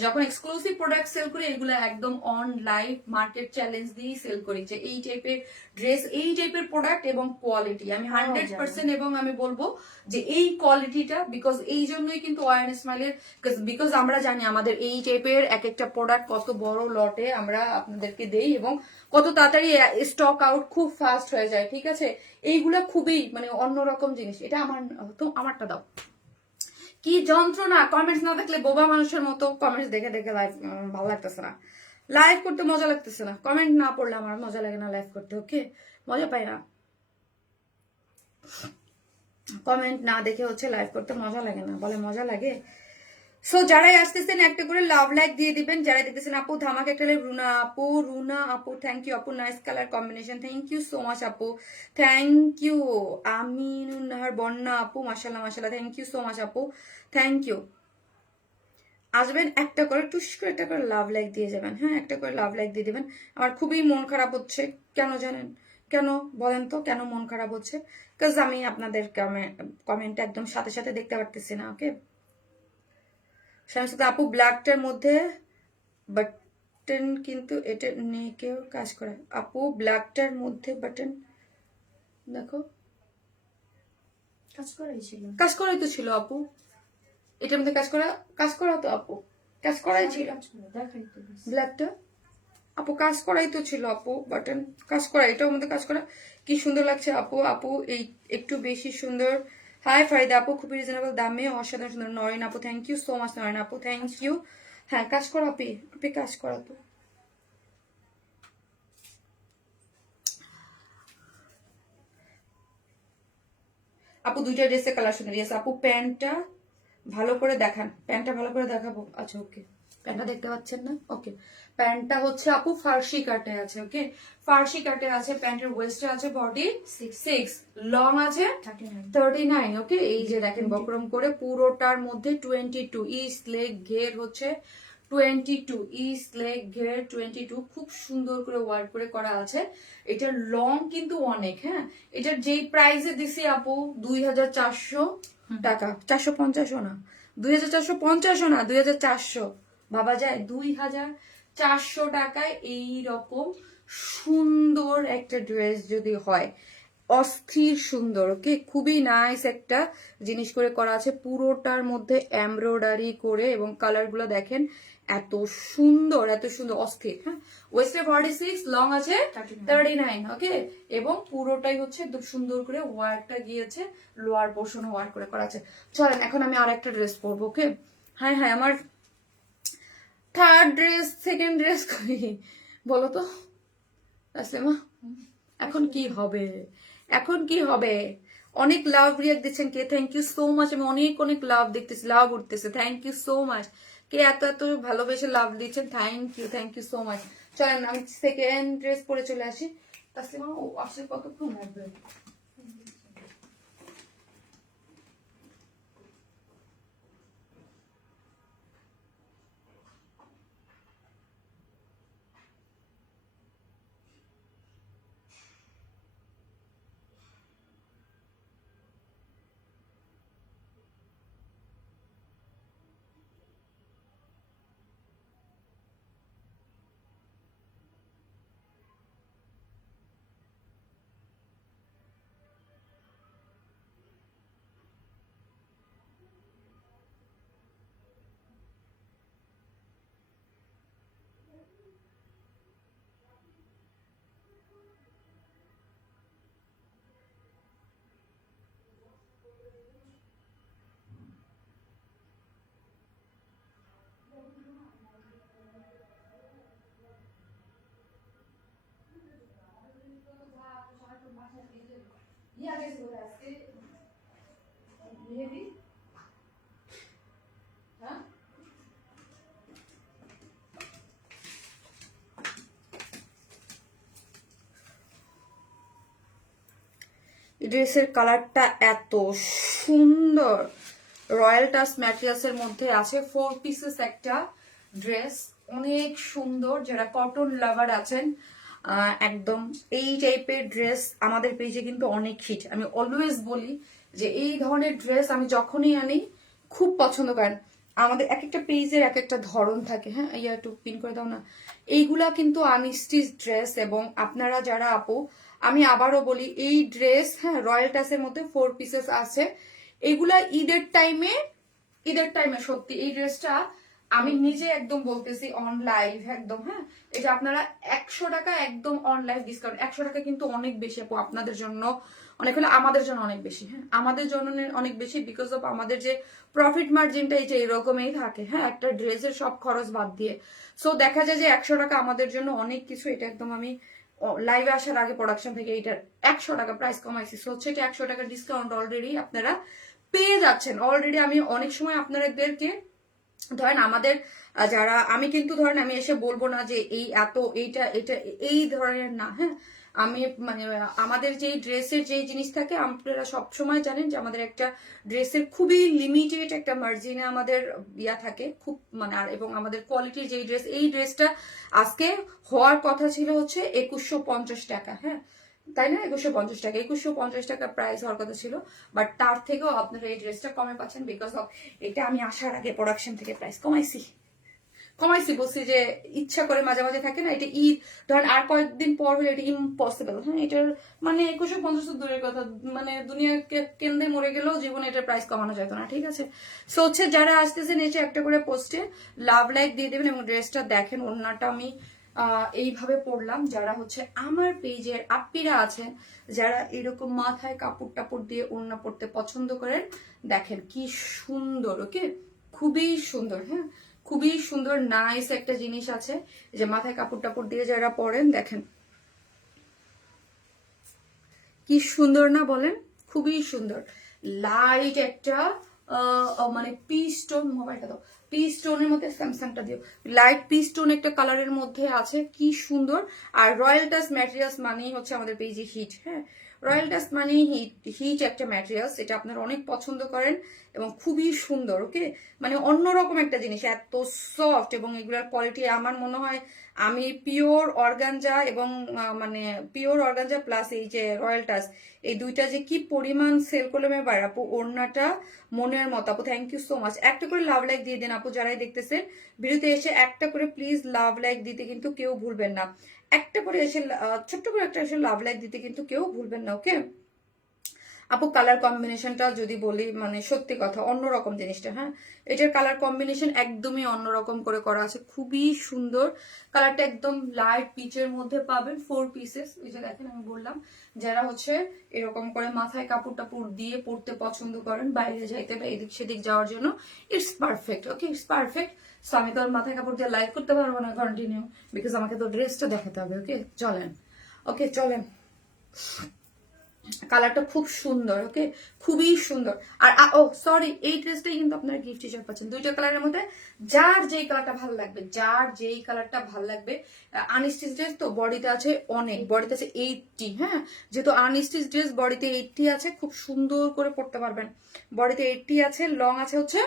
যখন এক্সক্লুসিভ প্রোডাক্ট সেল করি, এগুলা একদম অন লাইভ মার্কেট চ্যালেঞ্জ দিয়েই সেল করি, যে এই টাইপের ড্রেস, এই টাইপের প্রোডাক্ট এবং কোয়ালিটি আমি 100%, এবং আমি বলবো যে এই কোয়ালিটিটা, বিকজ এই জন্যই কিন্তু ওয়ান স্মাইলের, বিকজ আমরা জানি আমাদের এই টাইপের এক একটা প্রোডাক্ট কত বড় লটে আমরা আপনাদেরকে দেই, এবং কত তাড়াতাড়ি স্টক আউট খুব ফাস্ট হয়ে যায়, ঠিক আছে। এইগুলা খুবই মানে অন্যরকম জিনিস। এটা আমার, তো আমারটা দাও। কি যন্ত্রণা, কমেন্টস না দেখলে বোবা মানুষের মতো কমেন্টস দেখে দেখে লাইভ ভালো লাগতেছে না, লাইভ করতে মজা লাগতেছে না, কমেন্ট না পড়লে আমার মজা লাগে না লাইভ করতে, ওকে, মজা পাই না, কমেন্ট না দেখে হচ্ছে লাইভ করতে মজা লাগে না, বলে মজা লাগে। সো যারাই আসতেছেন একটা করে লাভ লাইক দিয়ে দিবেন, যারাই দেখতেছেন আপু ধামাক একটা লাইক, রুনা আপু থ্যাংক ইউ আপু, nice colour combination, thank you so much আপু, থ্যাংক ইউ। আমিনুন্নাহার বন্যা আপু মাশাল্লাহ মাশাল্লাহ, থ্যাংক ইউ সো মাচ আপু, থ্যাংক ইউ। আসবেন একটা করে টুস করে একটা করে লাভ লাইক দিয়ে যাবেন, হ্যাঁ, একটা করে লাভ লাইক দিয়ে দিবেন। আমার খুবই মন খারাপ হচ্ছে, কেন জানেন, কেন বলেন তো কেন মন খারাপ হচ্ছে? বিকজ আমি আপনাদের কমেন্ট একদম সাথে সাথে দেখতে পারতেছি না, ওকে। শামসুদ আপু ব্ল্যাকটার মধ্যে বাটন কিন্তু এটা নেই, কেউ কাজ করে আপু ব্ল্যাকটার মধ্যে বাটন দেখো, কাজ করাই ছিল, কাজ করাই তো ছিল আপু, এটার মধ্যে কাজ করা তো আপু, কাজ করাই ছিল কাজ করা দেখাই তো বাস। ব্ল্যাকটা আপু, কাজ করাই তো ছিল আপু, বাটন কাজ করা, এটার মধ্যে কাজ করা, কি সুন্দর লাগছে আপু, আপু এই একটু বেশি সুন্দর। হাই ফারিদা আপু, খুবই রিজনেবল দামে অসাধারণ সুন্দর। নরেন আপু thank you so much, Naren আপু থ্যাংক ইউ। হ্যাঁ কাজ করা আপি, আপনি কাজ করা তো। আপু দুইটা ড্রেসের কালার সুন্দর, ইয়েস আপু প্যান্টটা ভালো করে দেখান, প্যান্টটা ভালো করে দেখাবো, আচ্ছা ওকে, প্যান্টটা দেখতে পাচ্ছেন না, ওকে। প্যান্টটা হচ্ছে আপু ফার্সি কাটে আছে, ওকে, ফার্সি কাটে আছে, প্যান্টের ওয়েস্টে আছে 46, লং আছে 39, ওকে। এই যে দেখেন বক্রম করে পুরোটার মধ্যে 22, ইস্ট লেগ ঘের হচ্ছে 22, ইস্ট লেগ ঘের 22, খুব সুন্দর করে ওয়ার্ক করে করা আছে। এটার লং কিন্তু অনেক, হ্যাঁ, এটার যেই প্রাইসে দিছি আপু 2400 টাকা, 450 না, 2450 না, 2400 ভাবা যায়, 2400 টাকায় এই রকম সুন্দর একটা ড্রেস যদি হয়, অস্থির সুন্দর, ওকে, খুবই নাইস একটা জিনিস করে করা আছে, পুরোটার মধ্যে এমব্রয়ডারি করে, এবং কালার গুলো দেখেন এত সুন্দর, এত সুন্দর, অস্থির, হ্যাঁ। ওয়েস্টে 46, লং আছে 39, ওকে, এবং পুরোটাই হচ্ছে একদম সুন্দর করে ওয়ার্কটা গিয়েছে, লোয়ার পোর্শনও ওয়ার্ক করে করা আছে। চলেন এখন আমি আর একটা ড্রেস পরবো, ওকে। হ্যাঁ হ্যাঁ, আমার থার্ড ড্রেস, সেকেন্ড ড্রেস করি বলো তো তাসলিমা, এখন কি হবে, এখন কি হবে? অনেক লাভ রিয়াক্ট দিচ্ছেন কে, থ্যাংক ইউ সো মাচ, আমি অনেক অনেক লাভ দেখতেছি, লাভ উঠতেছে, থ্যাংক ইউ সো মাচ, কে এত এত ভালোবেসে লাভ দিচ্ছেন, থ্যাংক ইউ সো মাচ। চলেন আমি সেকেন্ড ড্রেস পরে চলে আসি। তাসলিমা ও আসলে কতক্ষণ লাগবে? ড্রেসের কালারটা এত সুন্দর, রয়্যাল টাচ ম্যাটেরিয়ালসের মধ্যে আছে, 4 পিসেস একটা ড্রেস, অনেক সুন্দর। যারা কটন লাভার আছেন একদম এই টাইপের ড্রেস আমাদের পেজে কিন্তু অনেক হিট। আমি অলওয়েজ বলি যে এই ধরনের ড্রেস আমি যখনই আনি খুব পছন্দ করেন। আমাদের এক একটা পেজের এক একটা ধরন থাকে, হ্যাঁ ইয়া একটু পিন করে দাও না। এইগুলা কিন্তু আনস্টিচ ড্রেস, এবং আপনারা যারা আপু, আমি আবারও বলি এই ড্রেস, হ্যাঁ রয়্যাল টাচের মধ্যে 4 পিসেস আছে। এগুলা ঈদের টাইমে সত্যি এই ড্রেসটা আমি নিজে একদম বলতেছি অন লাইভ একদম, হ্যাঁ এটা আপনারা 100 টাকা একদম অন লাইভ ডিসকাউন্ট। 100 টাকা কিন্তু অনেক বেশি আপু, আপনাদের জন্য অনেক হলে আমাদের জন্য অনেক বেশি, হ্যাঁ আমাদের জন্য অনেক বেশি, বিকজ অফ আমাদের যে প্রফিট মার্জিনটা এই যে এরকমই থাকে, হ্যাঁ একটা ড্রেসের সব খরচ বাদ দিয়ে। সো দেখা যায় যে 100 টাকা আমাদের জন্য অনেক কিছু। এটা একদম আমি লাইভে আসার আগে প্রোডাকশন থেকে এটার 100 টাকা প্রাইস কমাইছি। সো হচ্ছে এটা 100 টাকা ডিসকাউন্ট অলরেডি আপনারা পেয়ে যাচ্ছেন। অলরেডি আমি অনেক সময় আপনাদেরকে ধরেন আমাদের যারা, আমি কিন্তু ধরেন আমি এসে বলবো না যে এই এত এইটা এটা এই ধরনের না, হ্যাঁ আমি মানে আমাদের যে ড্রেসের যে জিনিস থাকে আপনারা সবসময় জানেন যে আমাদের একটা ড্রেসের খুবই লিমিটেড একটা মার্জিনে আমাদের ইয়া থাকে খুব মানে, আর এবং আমাদের কোয়ালিটির যে ড্রেস, এই ড্রেসটা আজকে হওয়ার কথা ছিল হচ্ছে 2150 টাকা, হ্যাঁ তাই না, 2150 টাকা, 2150 টাকা প্রাইস হওয়ার কথা ছিল, বাট তার থেকেও আপনারা এই ড্রেসটা কমে পাচ্ছেন, বিকজ অফ এটা আমি আসার আগে প্রোডাকশন থেকে প্রাইস কমাইছি বলছি যে ইচ্ছা করে মাঝে মাঝে থাকে না, এটা ঈদ ধরেন আর কয়েকদিন পর হলে এটা ইম্পসিবল, হ্যাঁ এটার মানে 2150 দূরের কথা, মানে দুনিয়া কেন্দ্রে মরে গেলেও জীবনে এটার প্রাইস কমানো যেত না, ঠিক আছে। সো হচ্ছে যারা আসতেছেন এসে একটা করে পোস্টে লাভ লাইক দিয়ে দেবেন, এবং ড্রেসটা দেখেন, ওড়নাটা আমি এইভাবে পড়লাম। যারা হচ্ছে আমার পেজের আপ্পিরা আছেন, যারা এরকম মাথায় কাপড় টাপড় দিয়ে ওড়না পড়তে পছন্দ করেন, দেখেন কি সুন্দর, ওকে খুবই সুন্দর, হ্যাঁ খুবই সুন্দর নাইস একটা জিনিস আছে যে মাথায় কাপড় টাপড় দিয়ে যারা পরেন, দেখেন কি সুন্দর না বলেন, খুবই সুন্দর। লাইট একটা মানে পিস্টোন, মোবাইলটা দাও, পিস্টোনের মধ্যে স্যামসাংটা দিও, লাইট পিস্টোন একটা কালারের মধ্যে আছে, কি সুন্দর। আর রয়্যাল টাচ ম্যাটেরিয়ালস মানেই হচ্ছে আমাদের পেজে হিট, হ্যাঁ রয়্যাল টাচ মানে হিট একটা ম্যাটেরিয়ালস, এটা আপনারা অনেক পছন্দ করেন এবং খুবই সুন্দর, ওকে মানে অন্যরকম একটা জিনিস, এত সফট, এবং এগুলার কোয়ালিটি আমার মনে হয় আমি পিওর অর্গানজা এবং মানে পিওর অর্গানজা প্লাস এই যে রয়্যাল টাচ, এই দুইটা যে কি পরিমাণ সেল করলাম এবার আপু, ওড়নাটা মনের মতো। আপু থ্যাংক ইউ সো মাচ, একটা করে লাভ লাইক দিয়ে দেন আপু, যারাই দেখতেছেন ভিডিওতে এসে একটা করে প্লিজ লাভ লাইক দিতে কিন্তু কেউ ভুলবেন না, একটা করে এসে ছোট্ট করে একটা এসে লাভ লাইক দিতে কিন্তু কেউ ভুলবেন না, ওকে। আপু কালার কম্বিনেশনটা যদি বলি, মানে সত্যি কথা অন্যরকম জিনিসটা, হ্যাঁ এটার কালার কম্বিনেশন একদমই অন্যরকম করে করা আছে, খুবই সুন্দর। কালারটা একদম লাইট পিচের মধ্যে পাবেন, 4 পিসেস, ওই যে দেখেন আমি বললাম যারা হচ্ছে এরকম করে মাথায় কাপড় টাপড় দিয়ে পড়তে পছন্দ করেন, বাইরে যাইতে বা এদিক সেদিক যাওয়ার জন্য it's perfect, okay it's perfect. So আমি তো আর মাথায় কাপড় দিয়ে লাইভ করতে পারবো না কন্টিনিউ, বিকজ আমাকে তো ড্রেসটা দেখাতে হবে, ওকে চলেন, ওকে চলেন। কালারটা খুব সুন্দর, ওকে খুবই সুন্দর। আর ও সরি, এই ড্রেসটাই কিন্তু আপনারা গিফট হিসেবে পাচ্ছেন, দুইটা কালারের মধ্যে যার যেই কালারটা ভালো লাগবে, যার যেই কালারটা ভালো লাগবে। আনস্টিচ ড্রেস তো বডিতে আছে অনেক, বডিতে আছে 80, হ্যাঁ যেহেতু আনস্টিচ ড্রেস বডিতে 80 আছে, খুব সুন্দর করে পড়তে পারবেন। বডিতে 80 আছে, লং আছে হচ্ছে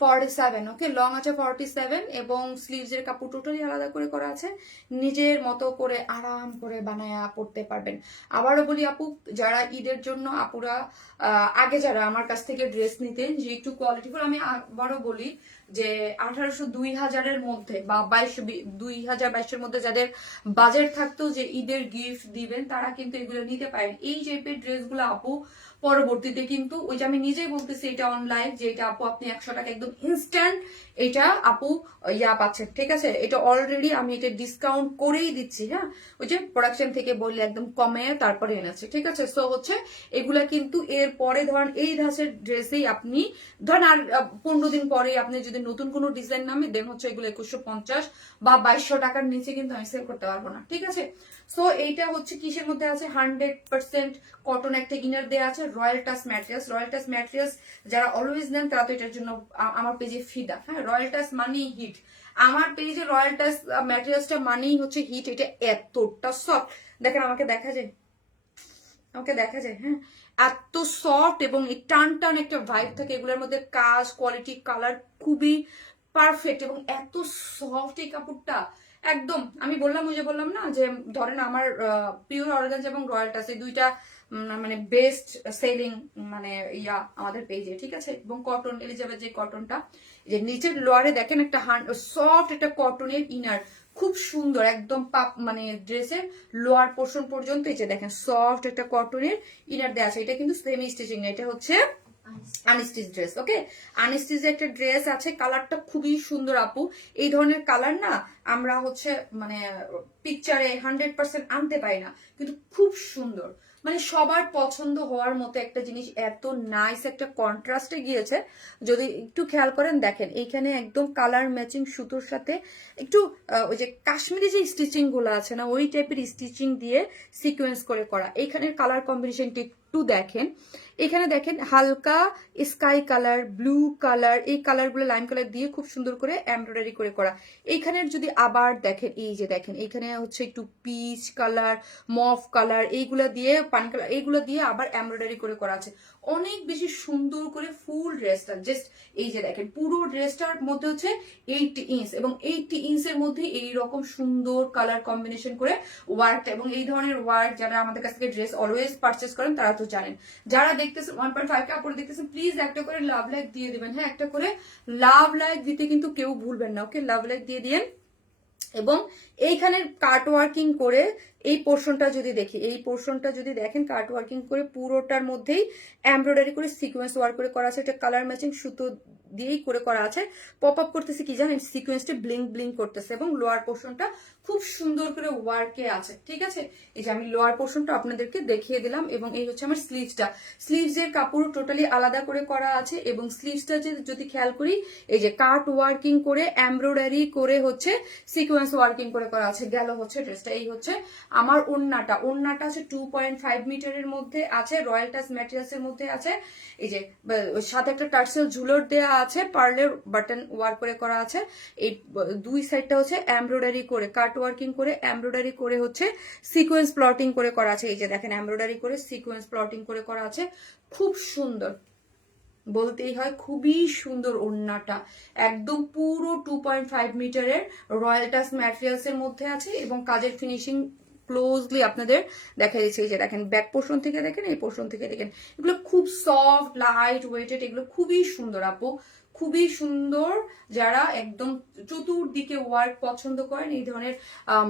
47, ওকে লং আছে 47, এবং স্লিভস এর কাপড় টোটালি আলাদা করে করা আছে, নিজের মতো করে আরাম করে বানায়া পড়তে পারবেন। আবারও বলি আপু, যারা ঈদের জন্য আপুরা আগে যারা আমার কাছ থেকে ড্রেস নিতেন যে একটু কোয়ালিটিফুল, আমি আবারও বলি যে 1800-2000 মধ্যে বা 2022 মধ্যে যাদের বাজেট থাকতো যে ঈদের গিফট দিবেন, তারা কিন্তু এগুলো নিতে পারেন। এই টাইপের ড্রেসগুলো আপু পরবর্তীতে কিন্তু ওই যে আমি নিজেই বলতেছি এটা অনলাইন, যে এটা আপু আপনি 100 টাকা একদম ইনস্ট্যান্ট এটা আপু ইয়া পাচ্ছেন, ঠিক আছে। এটা অলরেডি আমি এটা ডিসকাউন্ট করেই দিচ্ছি, হ্যাঁ ওই যে প্রোডাকশন থেকে বললে একদম কমে তারপরে এনেছে, ঠিক আছে। সো হচ্ছে এগুলা কিন্তু এর পরে ধরেন এই ধাঁচের ড্রেসেই আপনি ধরেন আর 15 দিন পরে আপনি যদি নতুন কোনো ডিজাইন নামে দেন হচ্ছে এগুলো 2150 বা 2200 টাকার নিচে কিন্তু আমি সেল করতে পারবো না, ঠিক আছে। সো এইটা হচ্ছে কিসের মধ্যে আছে, 100% কটন একটা ইনার দেওয়া আছে, royal touch materials. Royal touch materials যারা অলওয়েজ নেন তারা তো এটার জন্য আমার পেজে ফিদা, হ্যাঁ রয়্যাল টাচ মানেই হিট, আমার পেজে রয়্যাল টাচ ম্যাটেরিয়ালসটা মানেই হচ্ছে হিট। এটা এতটা সফট, দেখেন আমাকে দেখা যায়, হ্যাঁ এত সফট এবং এই টান টান একটা ভাইব থাকে এগুলোর মধ্যে, কাজ, কোয়ালিটি, কালার খুবই পারফেক্ট এবং এত সফট এই কাপড়টা একদম। আমি বললাম, ওই যে বললাম না যে ধরেন আমার পিওর অর্গানজা এবং রয়্যাল টাচ এই দুইটা মানে বেস্ট সেলিং মানে ইয়া আমাদের পেজে, ঠিক আছে। এবং কটন, এলিজাবেথ যে কটনটা, যে নিচের লোয়ারে দেখেন একটা সফট একটা কটনের ইনার, খুব সুন্দর একদম পাপ মানে ড্রেসের লোয়ার পোর্শন পর্যন্ত এই যে দেখেন সফট একটা কটনের ইনার দেওয়া আছে। এটা কিন্তু সেমি স্টিচিং না, এটা হচ্ছে আনস্টিচ ড্রেস। ওকে, আনস্টিচ একটা ড্রেস আছে, কালারটা খুবই সুন্দর আপু। এই ধরনের কালার না আমরা হচ্ছে মানে পিকচারে 100% আনতে পারি না, কিন্তু খুব সুন্দর, মানে সবার পছন্দ হওয়ার মতো একটা জিনিস, এত নাইস একটা কন্ট্রাস্টে গিয়েছে। যদি একটু খেয়াল করেন দেখেন এইখানে একদম কালার ম্যাচিং সুতোর সাথে একটু ওই যে কাশ্মীরি যে স্টিচিং গুলো আছে না, ওই টাইপের স্টিচিং দিয়ে সিকোয়েন্স করে করা। এইখানের কালার কম্বিনেশনটি একটু দেখেন, এখানে দেখেন হালকা স্কাই কালার, ব্লু কালার, এই কালারগুলো লাইম কালার দিয়ে খুব সুন্দর করে এমব্রয়ডারি করে করা। এইখানের যদি আবার দেখেন, এই যে দেখেন এইখানে হচ্ছে একটু পিচ কালার, মফ কালার, এইগুলা দিয়ে পানি কালার, এইগুলো দিয়ে আবার এমব্রয়ডারি করে করা আছে। অনেক বেশি সুন্দর করে ফুল ড্রেসটা জাস্ট এই যে দেখেন পুরো ড্রেসটার মধ্যে হচ্ছে 80 ইঞ্চ এবং 80 ইঞ্চের মধ্যে এইরকম সুন্দর কালার কম্বিনেশন করে ওয়ার্কটা, এবং এই ধরনের ওয়ার্ক যারা আমাদের কাছ থেকে ড্রেস অলওয়েজ পারচেস করেন তারা তো জানেন। যারা দেখতেছেন 1.5 কাপড় দেখতেছেন, প্লিজ একটা করে লাভ লাইক দিয়ে দিবেন। হ্যাঁ, একটা করে লাভ লাইক দিতে কিন্তু কেউ ভুলবেন না। ওকে, লাভ লাইক দিয়ে দিয়েন। এবং এইখানের কাট ওয়ার্কিং করে এই পোর্শনটা যদি দেখি, এই পোর্শনটা যদি দেখেন কাট ওয়ার্কিং করে পুরোটার মধ্যেই এমব্রয়ডারি করে সিকোয়েন্স ওয়ার্ক করে করা আছে। এটা কালার ম্যাচিং সুতো দিয়েই করে করা আছে। পপ আপ করতেছে কি জানেন, সিকোয়েন্সটা ব্লিং ব্লিং করতেছে এবং লোয়ার পোর্শনটা খুব সুন্দর করে ওয়ার্কে আছে, ঠিক আছে। এই যে আমি লোয়ার পোর্শনটা আপনাদেরকে দেখিয়ে দিলাম এবং এই হচ্ছে আমার স্লিভসটা। স্লিভসের কাপড় টোটালি আলাদা করে করা আছে এবং স্লিভসটা যদি খেয়াল করি, এই যে কাট ওয়ার্কিং করে এমব্রয়ডারি করে হচ্ছে সিকোয়েন্স ওয়ার্কিং করে করা আছে। গেল হচ্ছে ড্রেসটা, এই হচ্ছে আমার ওড়নাটা। ওড়নাটা আছে 2.5 মিটারের মধ্যে আছে, রয়্যাল টাচ ম্যাটেরিয়ালস এর মধ্যে আছে। এই যে সাথে একটা টার্সেল ঝুলোর দেয়া আছে, পার্লের বাটন ওয়ার্ক করে করা আছে। এই দুই সাইডটা হচ্ছে এমব্রয়ডারি করে কাট ওয়ার্কিং করে এমব্রয়ডারি করে হচ্ছে সিকোয়েন্স প্লটিং করে করা আছে। এই যে দেখেন এমব্রয়ডারি করে সিকোয়েন্স প্লটিং করে করা আছে, খুব সুন্দর, বলতেই হয় খুবই সুন্দর। ওড়নাটা একদম পুরো 2.5 মিটারের রয়্যাল টাচ ম্যাটেরিয়ালস এর মধ্যে আছে এবং কাজের ফিনিশিং ক্লোজলি আপনাদের দেখা দিচ্ছে। এই যে দেখেন ব্যাক পোর্শন থেকে দেখেন, এই পোর্শন থেকে দেখেন, এগুলো খুব সফট লাইট ওয়েটেড, এগুলো খুবই সুন্দর আপু, খুবই সুন্দর। যারা একদম চতুর্দিকে ওয়ার্ক পছন্দ করেন, এই ধরনের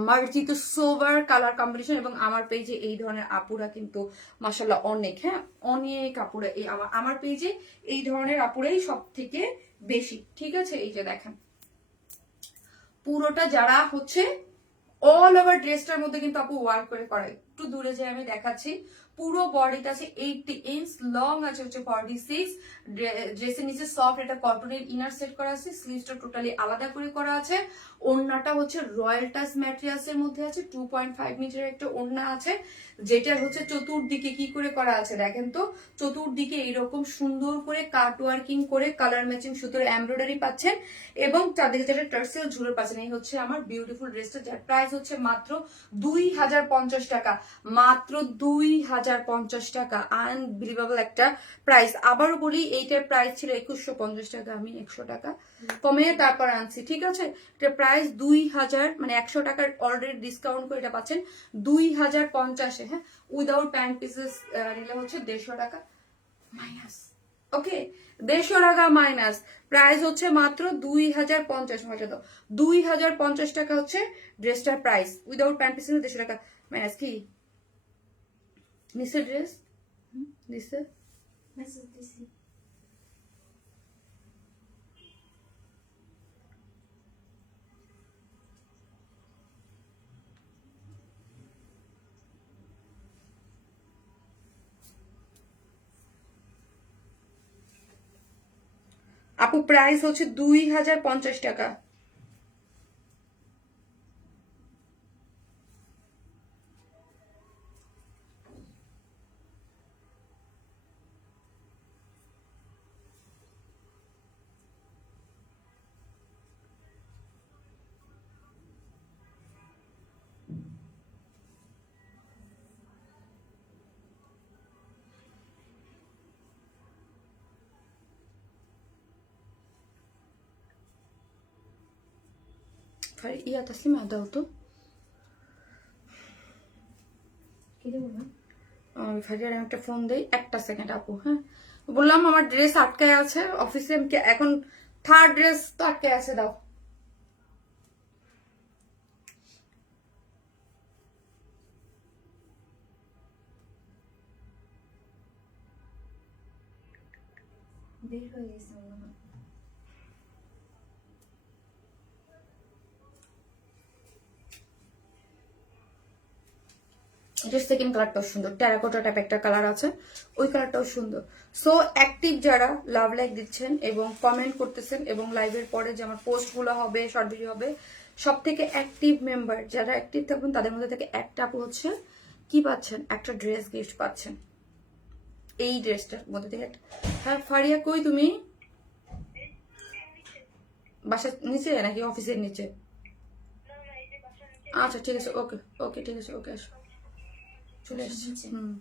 মার্জিত সোভার কালার কম্বিনেশন, এবং আমার পেজে এই ধরনের আপুরা কিন্তু মাশাল্লাহ অনেক, হ্যাঁ অনেক আপুরা এই আমার পেজে এই ধরনের আপুরাই সব থেকে বেশি, ঠিক আছে। এই যে দেখেন পুরোটা যারা হচ্ছে অল ওভার ড্রেসটার মধ্যে কিন্তু আপু ওয়ার্ক করে করায়। একটু দূরে যে আমি দেখাচ্ছি, পুরো বডিটা আছে 80 ইঞ্চ, লং আছে হচ্ছে 46, ড্রেসের নিচে সফট এটা কটনের ইনার সেট করা আছে, স্লিভসটা টোটালি আলাদা করে করা আছে। ওড়নাটা হচ্ছে রয়্যাল টাচ ম্যাটেরিয়ালস এর মধ্যে আছে, 2.5 মিটারের একটা ওড়না আছে, যেটা হচ্ছে চতুর্দিকে কি করে করা আছে দেখেন তো, চতুর্দিকে এইরকম সুন্দর করে কাট ওয়ার্কিং করে কালার ম্যাচিং সুতোর এমব্রয়ডারি পাচ্ছেন এবং চারদিকে যেটা টার্সেল ঝুলো পাচ্ছেন। এই হচ্ছে আমার বিউটিফুল ড্রেসটা, যার প্রাইস হচ্ছে মাত্র 2050 টাকা, মাত্র 2050 টাকা। আনবিলিভেবল একটা প্রাইস। আবারও বলি, এইটার প্রাইস ছিল 2150 টাকা, আমি 100 টাকা কমিয়ে তারপর আনছি, ঠিক আছে। এটা প্রাইস 2000, মানে 100 টাকার অলরেডি ডিসকাউন্ট করে এটা পাচ্ছেন 2050-এ, হ্যাঁ উইদাউট প্যান্ট পিসেস নিলে হচ্ছে 150 টাকা মাইনাস। ওকে, 150 টাকা মাইনাস, প্রাইস হচ্ছে মাত্র 2050। 2050 টাকা হচ্ছে ড্রেসটার প্রাইস, উইদাউট প্যান্ট পিস 150 টাকা মাইনাস। কি নিচে ড্রেস নিচে মেসেজ দিছি। আপু প্রাইস হচ্ছে 2050 টাকা। ইয়া তাসলিমা দাও তো। কি দেবো না? ফারিয়ার একটা ফোন দেই, একটা সেকেন্ড আপু। হ্যাঁ, বললাম আমার ড্রেস আটকায় আছে অফিসে, এখন থার্ড ড্রেস তো আটকায় আছে, দাও। বের হয়ে গেছে মনে হয়। এটার সেকেন্ড কালারটাও সুন্দর, টেরাকোটা টাইপ একটা কালার আছে, ওই কালারটাও সুন্দর। সো অ্যাক্টিভ যারা লাভ লাইক দিচ্ছেন এবং কমেন্ট করতেছেন এবং লাইভের পরে যে আমার পোস্টগুলো হবে, শর্ট ভিডিও হবে, সব থেকে অ্যাক্টিভ মেম্বার যারা অ্যাক্টিভ থাকবেন তাদের মধ্যে থেকে একটা আপু হচ্ছে কি পাচ্ছেন, একটা ড্রেস গিফট পাচ্ছেন। এই ড্রেসটার মধ্যে থেকে একটা। হ্যাঁ ফারিয়া কই তুমি? বাসার নিচে নাকি অফিসের নিচে? আচ্ছা ঠিক আছে, ওকে ওকে ঠিক আছে, ওকে আসো, চলে আসছি। হুম,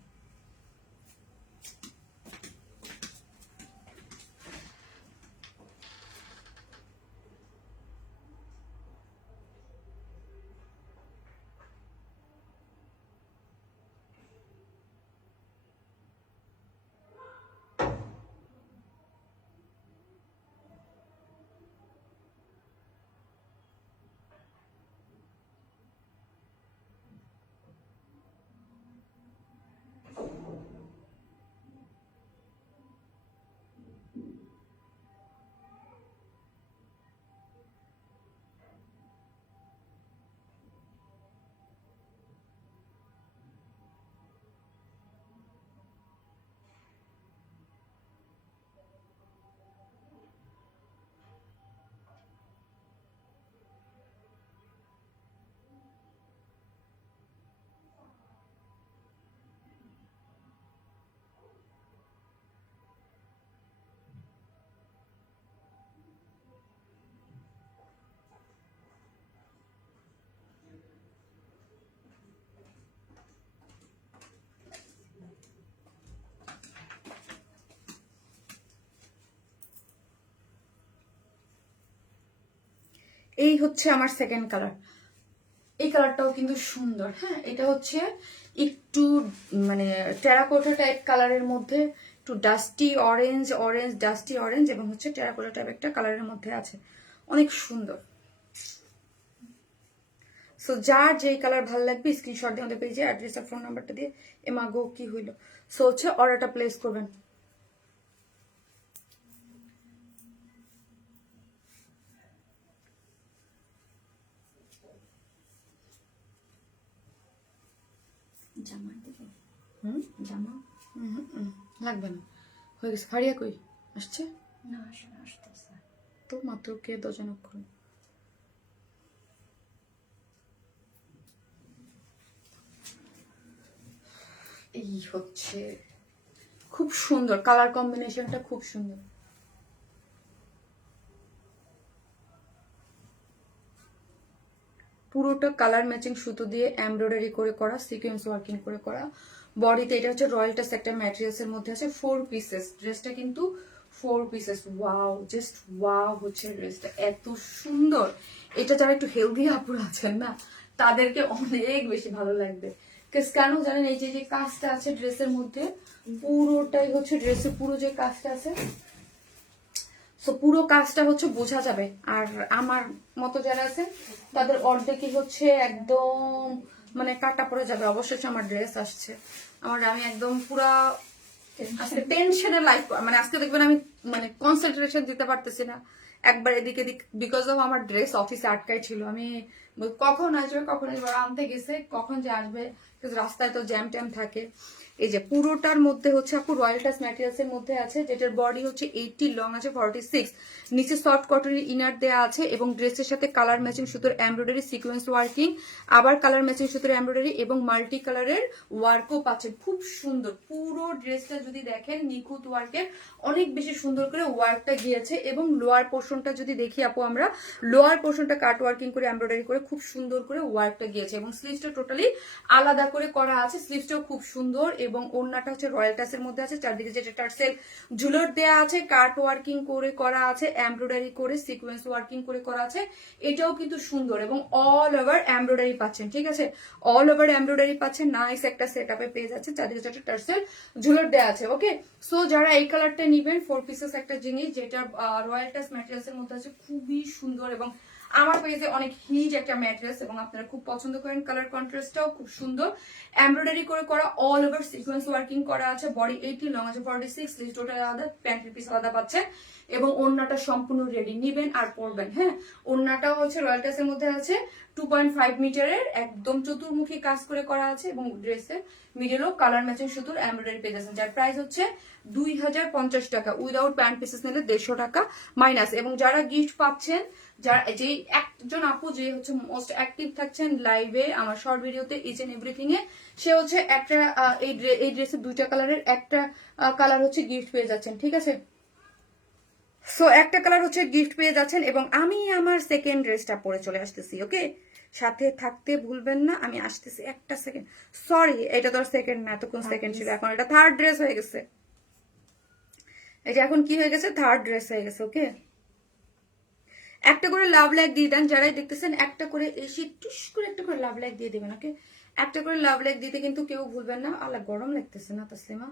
এই হচ্ছে আমার সেকেন্ড কালার। এই কালারটাও কিন্তু সুন্দর। হ্যাঁ, এটা হচ্ছে একটু মানে টেরাকোটা টাইপ কালারের মধ্যে, একটু ডাস্টি অরেঞ্জ, ডাস্টি অরেঞ্জ এবং হচ্ছে টেরাকোটা টাইপ একটা কালারের মধ্যে আছে, অনেক সুন্দর। সো যার যেই কালার ভালো লাগবে স্ক্রিনশট দিয়ে আমাদের পেজে অ্যাড্রেস আর ফোন নাম্বারটা দিয়ে এমাগো কি হইলো, সো হচ্ছে অর্ডারটা প্লেস করবেন। জামা দেবো? হুম, জামা লাগবে না, হয়ে গেছে। ফারিয়া কই আসছে? না, আসলে আসতেছে। তো মাত্র কে দশজনক করুন। এই হচ্ছে খুব সুন্দর কালার কম্বিনেশনটা, খুব সুন্দর। পুরোটা কালার ম্যাচিং সুতো দিয়ে এমব্রয়ডারি করে করা, সিকোয়েন্স ওয়ার্কিং করে করা। বডিতে এটা হচ্ছে রয়্যাল টাচ একটা ম্যাটেরিয়ালস এর মধ্যে আছে, 4 পিসেস। ড্রেসটা কিন্তু 4 পিসেস। ওয়াও, জাস্ট ওয়াও হচ্ছে ড্রেসটা, এত সুন্দর। এটা যারা একটু হেলদি আপুরা আছেন না, তাদেরকে অনেক বেশি ভালো লাগবে। কেন জানেন, এই যে যে কাজটা আছে ড্রেসের মধ্যে, পুরোটাই হচ্ছে ড্রেসের পুরো যে কাজটা আছে, সো পুরো কাজটা হচ্ছে বোঝা যাবে। আর আমার মতো যারা আছে তাদের অর্ধেকই হচ্ছে একদম মানে কাটা পড়ে যাবে। অবশ্যই আমার ড্রেস আসছে, আমি একদম পুরা আজকে টেনশনের লাইফ, মানে আজকে দেখবেন আমি মানে কনসেন্ট্রেশন দিতে পারতেছি না একবার এদিকে দিক, বিকজ অফ আমার ড্রেস অফিসে আটকাই ছিল। আমি কখন আসবে আনতে গেছে, কখন যে আসবে, রাস্তায় তো জ্যাম ট্যাম থাকে। এই যে পুরোটার মধ্যে হচ্ছে আপু রয়্যাল টাচ ম্যাটেরিয়ালস এর মধ্যে আছে, যেটার বডি হচ্ছে 80, লং আছে 46, নিচে সফট কটনের ইনার দেয়া আছে এবং ড্রেসের সাথে কালার ম্যাচিং সুতোর এমব্রয়ডারি, সিকোয়েন্স ওয়ার্কিং, আবার কালার ম্যাচিং সুতোর এমব্রয়ডারি এবং মাল্টি কালারের ওয়ার্কও পাচ্ছেন। খুব সুন্দর পুরো ড্রেসটা, যদি দেখেন নিখুঁত ওয়ার্কের, অনেক বেশি সুন্দর করে ওয়ার্কটা গিয়েছে। এবং লোয়ার পোর্শনটা যদি দেখি আপু, আমরা লোয়ার পোর্শনটা কাট ওয়ার্কিং করে এমব্রয়ডারি করে খুব সুন্দর করে ওয়ার্কটা গিয়েছে এবং স্লিভসটা টোটালি আলাদা করে করা আছে। স্লিভসটাও খুব সুন্দর এবং ওড়নাটা হচ্ছে রয়্যাল টাচের মধ্যে আছে, চারদিকে যেটা টার্সেল ঝুলট দেয়া আছে, কাট ওয়ার্কিং করে করা আছে, এমব্রয়ডারি করে সিকোয়েন্স ওয়ার্কিং করে করা আছে। এটাও কিন্তু সুন্দর এবং অল ওভার এমব্রয়ডারি পাচ্ছেন, ঠিক আছে, অল ওভার এমব্রয়ডারি পাচ্ছেন। নাইস একটা সেট আপে পেয়ে যাচ্ছে, চারদিকে যেটা টার্সেল ঝুলট দেয়া আছে। ওকে, সো যারা এই কালারটা নিবেন, 4 পিসেস একটা জিনিস যেটা রয়্যাল টাচ ম্যাটেরিয়ালস এর মধ্যে আছে, খুবই সুন্দর এবং আমার পেজে অনেক হিট একটা ম্যাটেরিয়ালস এবং আপনারা খুব পছন্দ করেন। কালার কন্ট্রাস্টটাও খুব সুন্দর, এমব্রয়ডারি করে করা, অল ওভার সিকোয়েন্স ওয়ার্কিং করা আছে। বডি 80, লং আছে 46, স্লিভ টোটাল আলাদা, প্যান্টের পিস আলাদা পাচ্ছেন এবং ওড়নাটা সম্পূর্ণ রেডি, নিবেন আর পরবেন। হ্যাঁ, ওড়নাটাও হচ্ছে রয়্যাল টাচের মধ্যে আছে, 2.5 মিটারের একদম চতুর্মুখী কাজ করে করা আছে এবং ড্রেসের মিডলও কালার ম্যাচিং সুতোর এমব্রয়ডারি পেয়ে যাচ্ছেন, যার প্রাইস হচ্ছে 2050 টাকা। উইদাউট প্যান্ট পিসেস নিলে 150 টাকা মাইনাস। এবং যারা গিফট পাচ্ছেন, যারা যে একজন আপু যে হচ্ছে মোস্ট অ্যাক্টিভ থাকছেন লাইভে আমার শর্ট ভিডিওতে ইচ এন্ড এভরিথিং এ, সে হচ্ছে একটা এই ড্রেসের 2টা কালারের একটা কালার হচ্ছে গিফট পেয়ে যাচ্ছেন, ঠিক আছে। সো একটা কালার হচ্ছে গিফট পেয়ে যাচ্ছেন এবং আমি আমার সেকেন্ড ড্রেসটা পরে চলে আসতেছি। ওকে, সাথে থাকতে ভুলবেন না, আমি আসতেছি, একটা সেকেন্ড। সরি, এটা তো সেকেন্ড না, এতক্ষণ সেকেন্ড ছিল, এখন এটা থার্ড ড্রেস হয়ে গেছে। এটা এখন কি হয়ে গেছে, থার্ড ড্রেস হয়ে গেছে। ওকে, একটা করে লাভ লাইক দিয়ে দেন, যারাই দেখতেছেন একটা করে এসে টুস করে একটা করে লাভ লাইক দিয়ে দেবেন। ওকে, একটা করে লাভ লাইক দিতে কিন্তু কেউ ভুলবেন না। আল্লাহ, গরম লাগতেছে না তাসলিমা?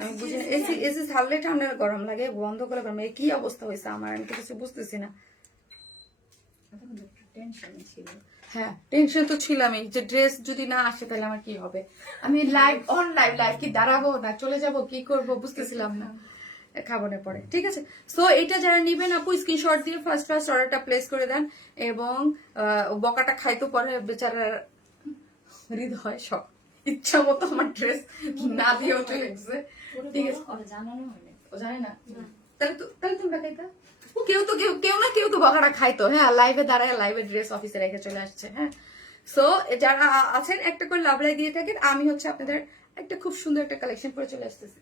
আমি বুঝি না, এসি এসি ছাড়লে ঠান্ডা গরম লাগে, বন্ধ করে গরম লাগে, কি অবস্থা হয়েছে আমার, আমি তো কিছু বুঝতেছি না। হ্যাঁ, টেনশন তো ছিলামই যে ড্রেস যদি না আসে তাহলে আমার কি হবে। আমি লাইভ অন লাইভ লাইভ কি দাঁড়াবো না চলে যাব, কি করব বুঝতেছিলাম না। খাবনের পরে, ঠিক আছে। সো এটা যারা নিবেন আপু স্ক্রিনশট দিয়ে ফার্স্ট অর্ডারটা প্লেস করে দেন এবং বকাটা খাইতো পরে বেচারার হৃদয় সব ইচ্ছা মতো আমার ড্রেস না দিয়েও চলে গেছে, ঠিক আছে। ও জানে না, তাহলে তোমরা খাইতা, কেউ তো বকাটা খাইতো। হ্যাঁ, লাইভে দাঁড়ায় লাইভে ড্রেস অফিসে রেখে চলে আসছে। হ্যাঁ, সো যারা আছেন একটা করে লাভ লাই দিয়ে থাকেন। আমি হচ্ছে আপনাদের একটা খুব সুন্দর একটা কালেকশন করে চলে আসতেছি।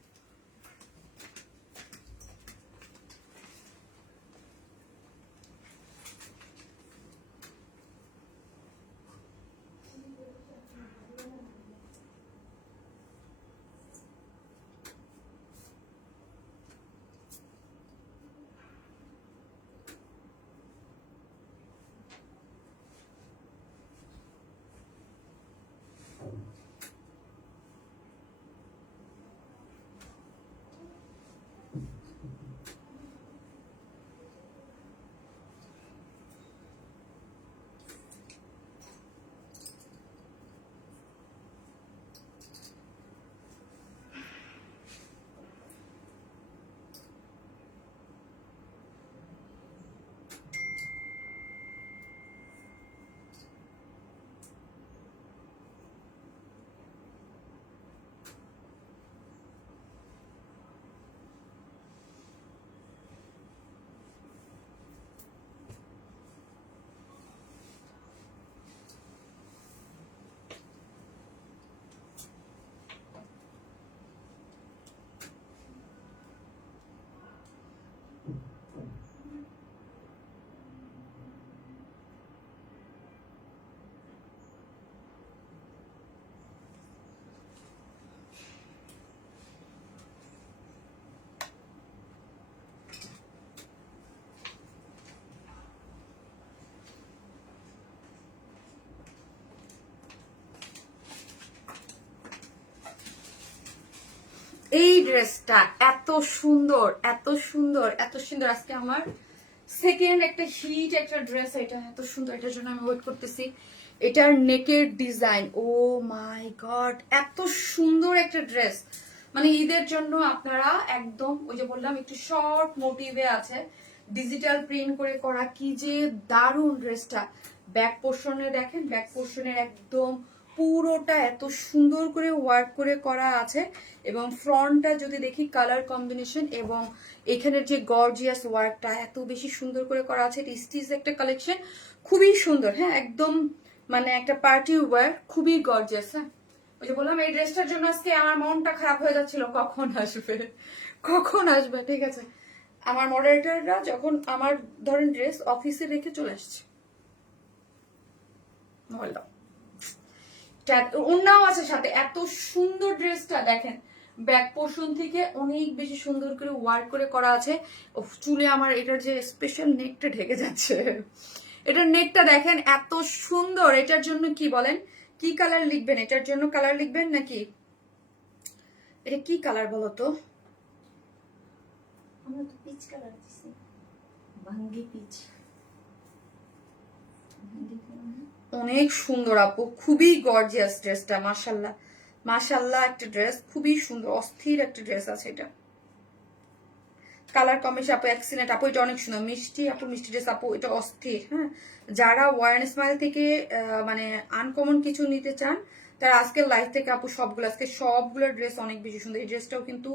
এই ড্রেসটা এত সুন্দর, এত সুন্দর, এত সুন্দর। আজকে আমার সেকেন্ড একটা হিট একটা ড্রেস, এটা এত সুন্দর, এটার জন্য আমি ওয়েট করতেছি। এটার নেকের ডিজাইন, ও মাই গড, এত সুন্দর একটা ড্রেস। মানে ঈদের জন্য আপনারা একদম ওই যে বললাম একটু শর্ট মোটিভে আছে, ডিজিটাল প্রিন্ট করে করা, কি যে দারুণ ড্রেসটা। ব্যাক পোর্শনে দেখেন, ব্যাক পোর্শনের একদম পুরোটা এত সুন্দর করে ওয়ার্ক করে করা আছে এবং ফ্রন্টটা যদি দেখি কালার কম্বিনেশন এবং এখানের যে গর্জিয়াস ওয়ার্কটা এত বেশি সুন্দর করে করা আছে। স্টিচ একটা কালেকশন, খুবই সুন্দর। হ্যাঁ, একদম মানে একটা পার্টি ওয়্যার, খুবই গর্জিয়াস। হ্যাঁ, ওই যে বললাম এই ড্রেসটার জন্য আজকে আমার মনটা খারাপ হয়ে যাচ্ছিল, কখন আসবে কখন আসবে। ঠিক আছে, আমার মডারেটররা যখন আমার ধরেন ড্রেস অফিসে রেখে চলে আসছে, মোবাইল দাও, ওড়নাও আছে সাথে। এত সুন্দর ড্রেসটা দেখেন, ব্যাক পোর্শন থেকে অনেক বেশি সুন্দর করে ওয়ার্ক করে করা আছে। চুলে আমার এটার যে স্পেশাল নেকটা ঢেকে যাচ্ছে, এটার নেকটা দেখেন এত সুন্দর। এটার জন্য কি বলেন, কি কালার লিখবেন? এটার জন্য কালার লিখবেন নাকি? এটা কি কালার বলো তো? আমরা তো পিচ কালার দিছি, ভাঙ্গি পিচ। অনেক সুন্দর আপু, খুবই গর্জিয়াস ড্রেসটা, মাশাল্লাহ মাশাল্লাহ একটা ড্রেস, খুবই সুন্দর, অস্থির একটা ড্রেস আছে এটা। কালার কম্বিনেশন আপু এক্সিলেন্ট আপু, এটা অনেক সুন্দর, মিষ্টি আপু, মিষ্টি ড্রেস আপু, এটা অস্থির। হ্যাঁ, যারা ওয়ার্ন স্মাইল থেকে মানে আনকমন কিছু নিতে চান তারা আজকের লাইফ থেকে আপু সবগুলো, আজকে সবগুলো ড্রেস অনেক বেশি সুন্দর। এই ড্রেসটাও কিন্তু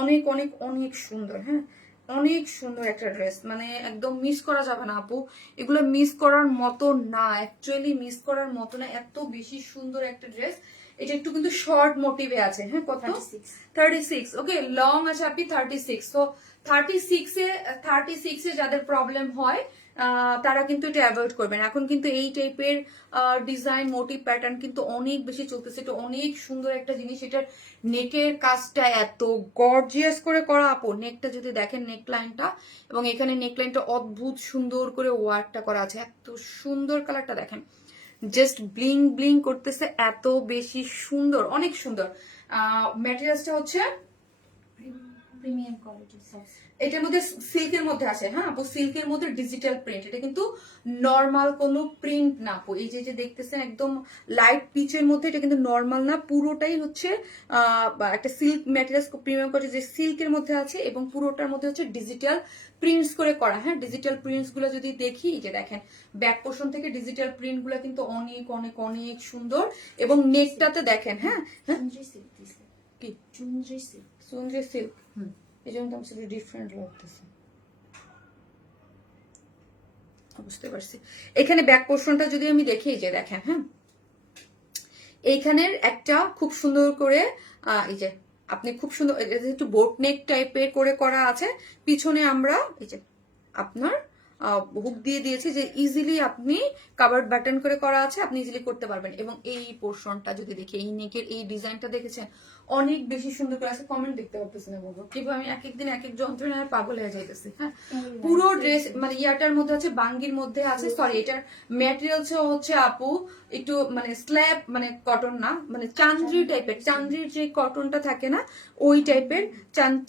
অনেক অনেক অনেক সুন্দর। হ্যাঁ, অনেক সুন্দর একটা ড্রেস, মানে একদম মিস করা যাবে না আপু, এগুলো মিস করার মতো না, অ্যাকচুয়ালি মিস করার মতো না, এত বেশি সুন্দর একটা ড্রেস। এটা একটু কিন্তু শর্ট মোটিভে আছে। হ্যাঁ, কত? 36। ওকে, লং আছে আপনি 36। তো 36 এ যাদের প্রবলেম হয় তারা কিন্তু এটা অ্যাভয়েড করবেন। এখন কিন্তু এই টাইপের ডিজাইন মোটিভ প্যাটার্ন কিন্তু অনেক বেশি চলতেছে, এটা অনেক সুন্দর একটা জিনিস। এটার নেকের কাজটা এত গর্জিয়াস করে করা আপু, নেকটা যদি দেখেন নেক লাইনটা, এবং এখানে নেক লাইনটা অদ্ভুত সুন্দর করে ওয়ার্কটা করা আছে, এত সুন্দর। কালারটা দেখেন, জাস্ট ব্লিং ব্লিং করতেছে, এত বেশি সুন্দর, অনেক সুন্দর। ম্যাটেরিয়ালসটা হচ্ছে প্রিমিয়াম কোয়ালিটির সফট। এটার মধ্যে সিল্কের মধ্যে আছে। হ্যাঁ আপু, সিল্কের মধ্যে ডিজিটাল প্রিন্ট, এটা কিন্তু নর্মাল কোনো প্রিন্ট না আপু। এই যে দেখতেছেন একদম লাইট পিচের মধ্যে, এটা কিন্তু নর্মাল না, পুরোটাই হচ্ছে একটা সিল্ক ম্যাটেরিয়ালস প্রিমিয়াম কোয়ালিটি যে সিল্কের মধ্যে আছে, এবং পুরোটার মধ্যে হচ্ছে ডিজিটাল প্রিন্টস করে করা। হ্যাঁ, ডিজিটাল প্রিন্টস গুলো যদি দেখি, এই যে দেখেন ব্যাক পোর্শন থেকে ডিজিটাল প্রিন্ট গুলো কিন্তু অনেক অনেক অনেক সুন্দর, এবং নেকটাতে দেখেন। হ্যাঁ, চুনরি সিল্ক দিছে, কি চুনরি সিল্ক। সুন্দর সিল্ক, এই জন্য তো আমার সাথে ডিফারেন্ট লাগতেছে, বুঝতে পারছি। এখানে ব্যাক পোর্শনটা যদি আমি দেখি, এই যে দেখেন, হ্যাঁ এইখানের একটা খুব সুন্দর করে এই যে আপনি খুব সুন্দর একটু বোট নেক টাইপের করে করা আছে। পিছনে আমরা এই যে আপনার হুক দিয়ে দিয়েছি, যে ইজিলি আপনি কাভার্ড বাটন করে করা আছে, আপনি ইজিলি করতে পারবেন। এবং এই পোর্শনটা যদি দেখি, এই নেকের এই ডিজাইনটা দেখেছেন, অনেক বেশি সুন্দর করে আছে। কমেন্ট দেখতে পারতেছি না বলবো, কিভাবে আমি এক একদিন এক এক যন্ত্রণায় পাগল হয়ে যাইতেছি। হ্যাঁ, পুরো ড্রেস মানে ইয়াটার মধ্যে আছে, বাঙ্গির মধ্যে আছে, সরি এটার ম্যাটেরিয়ালস হচ্ছে আপু একটু মানে স্ল্যাব, মানে কটন না, মানে চান্দ্রি টাইপের, চান্দ্রির যে কটনটা থাকে না ওই টাইপের,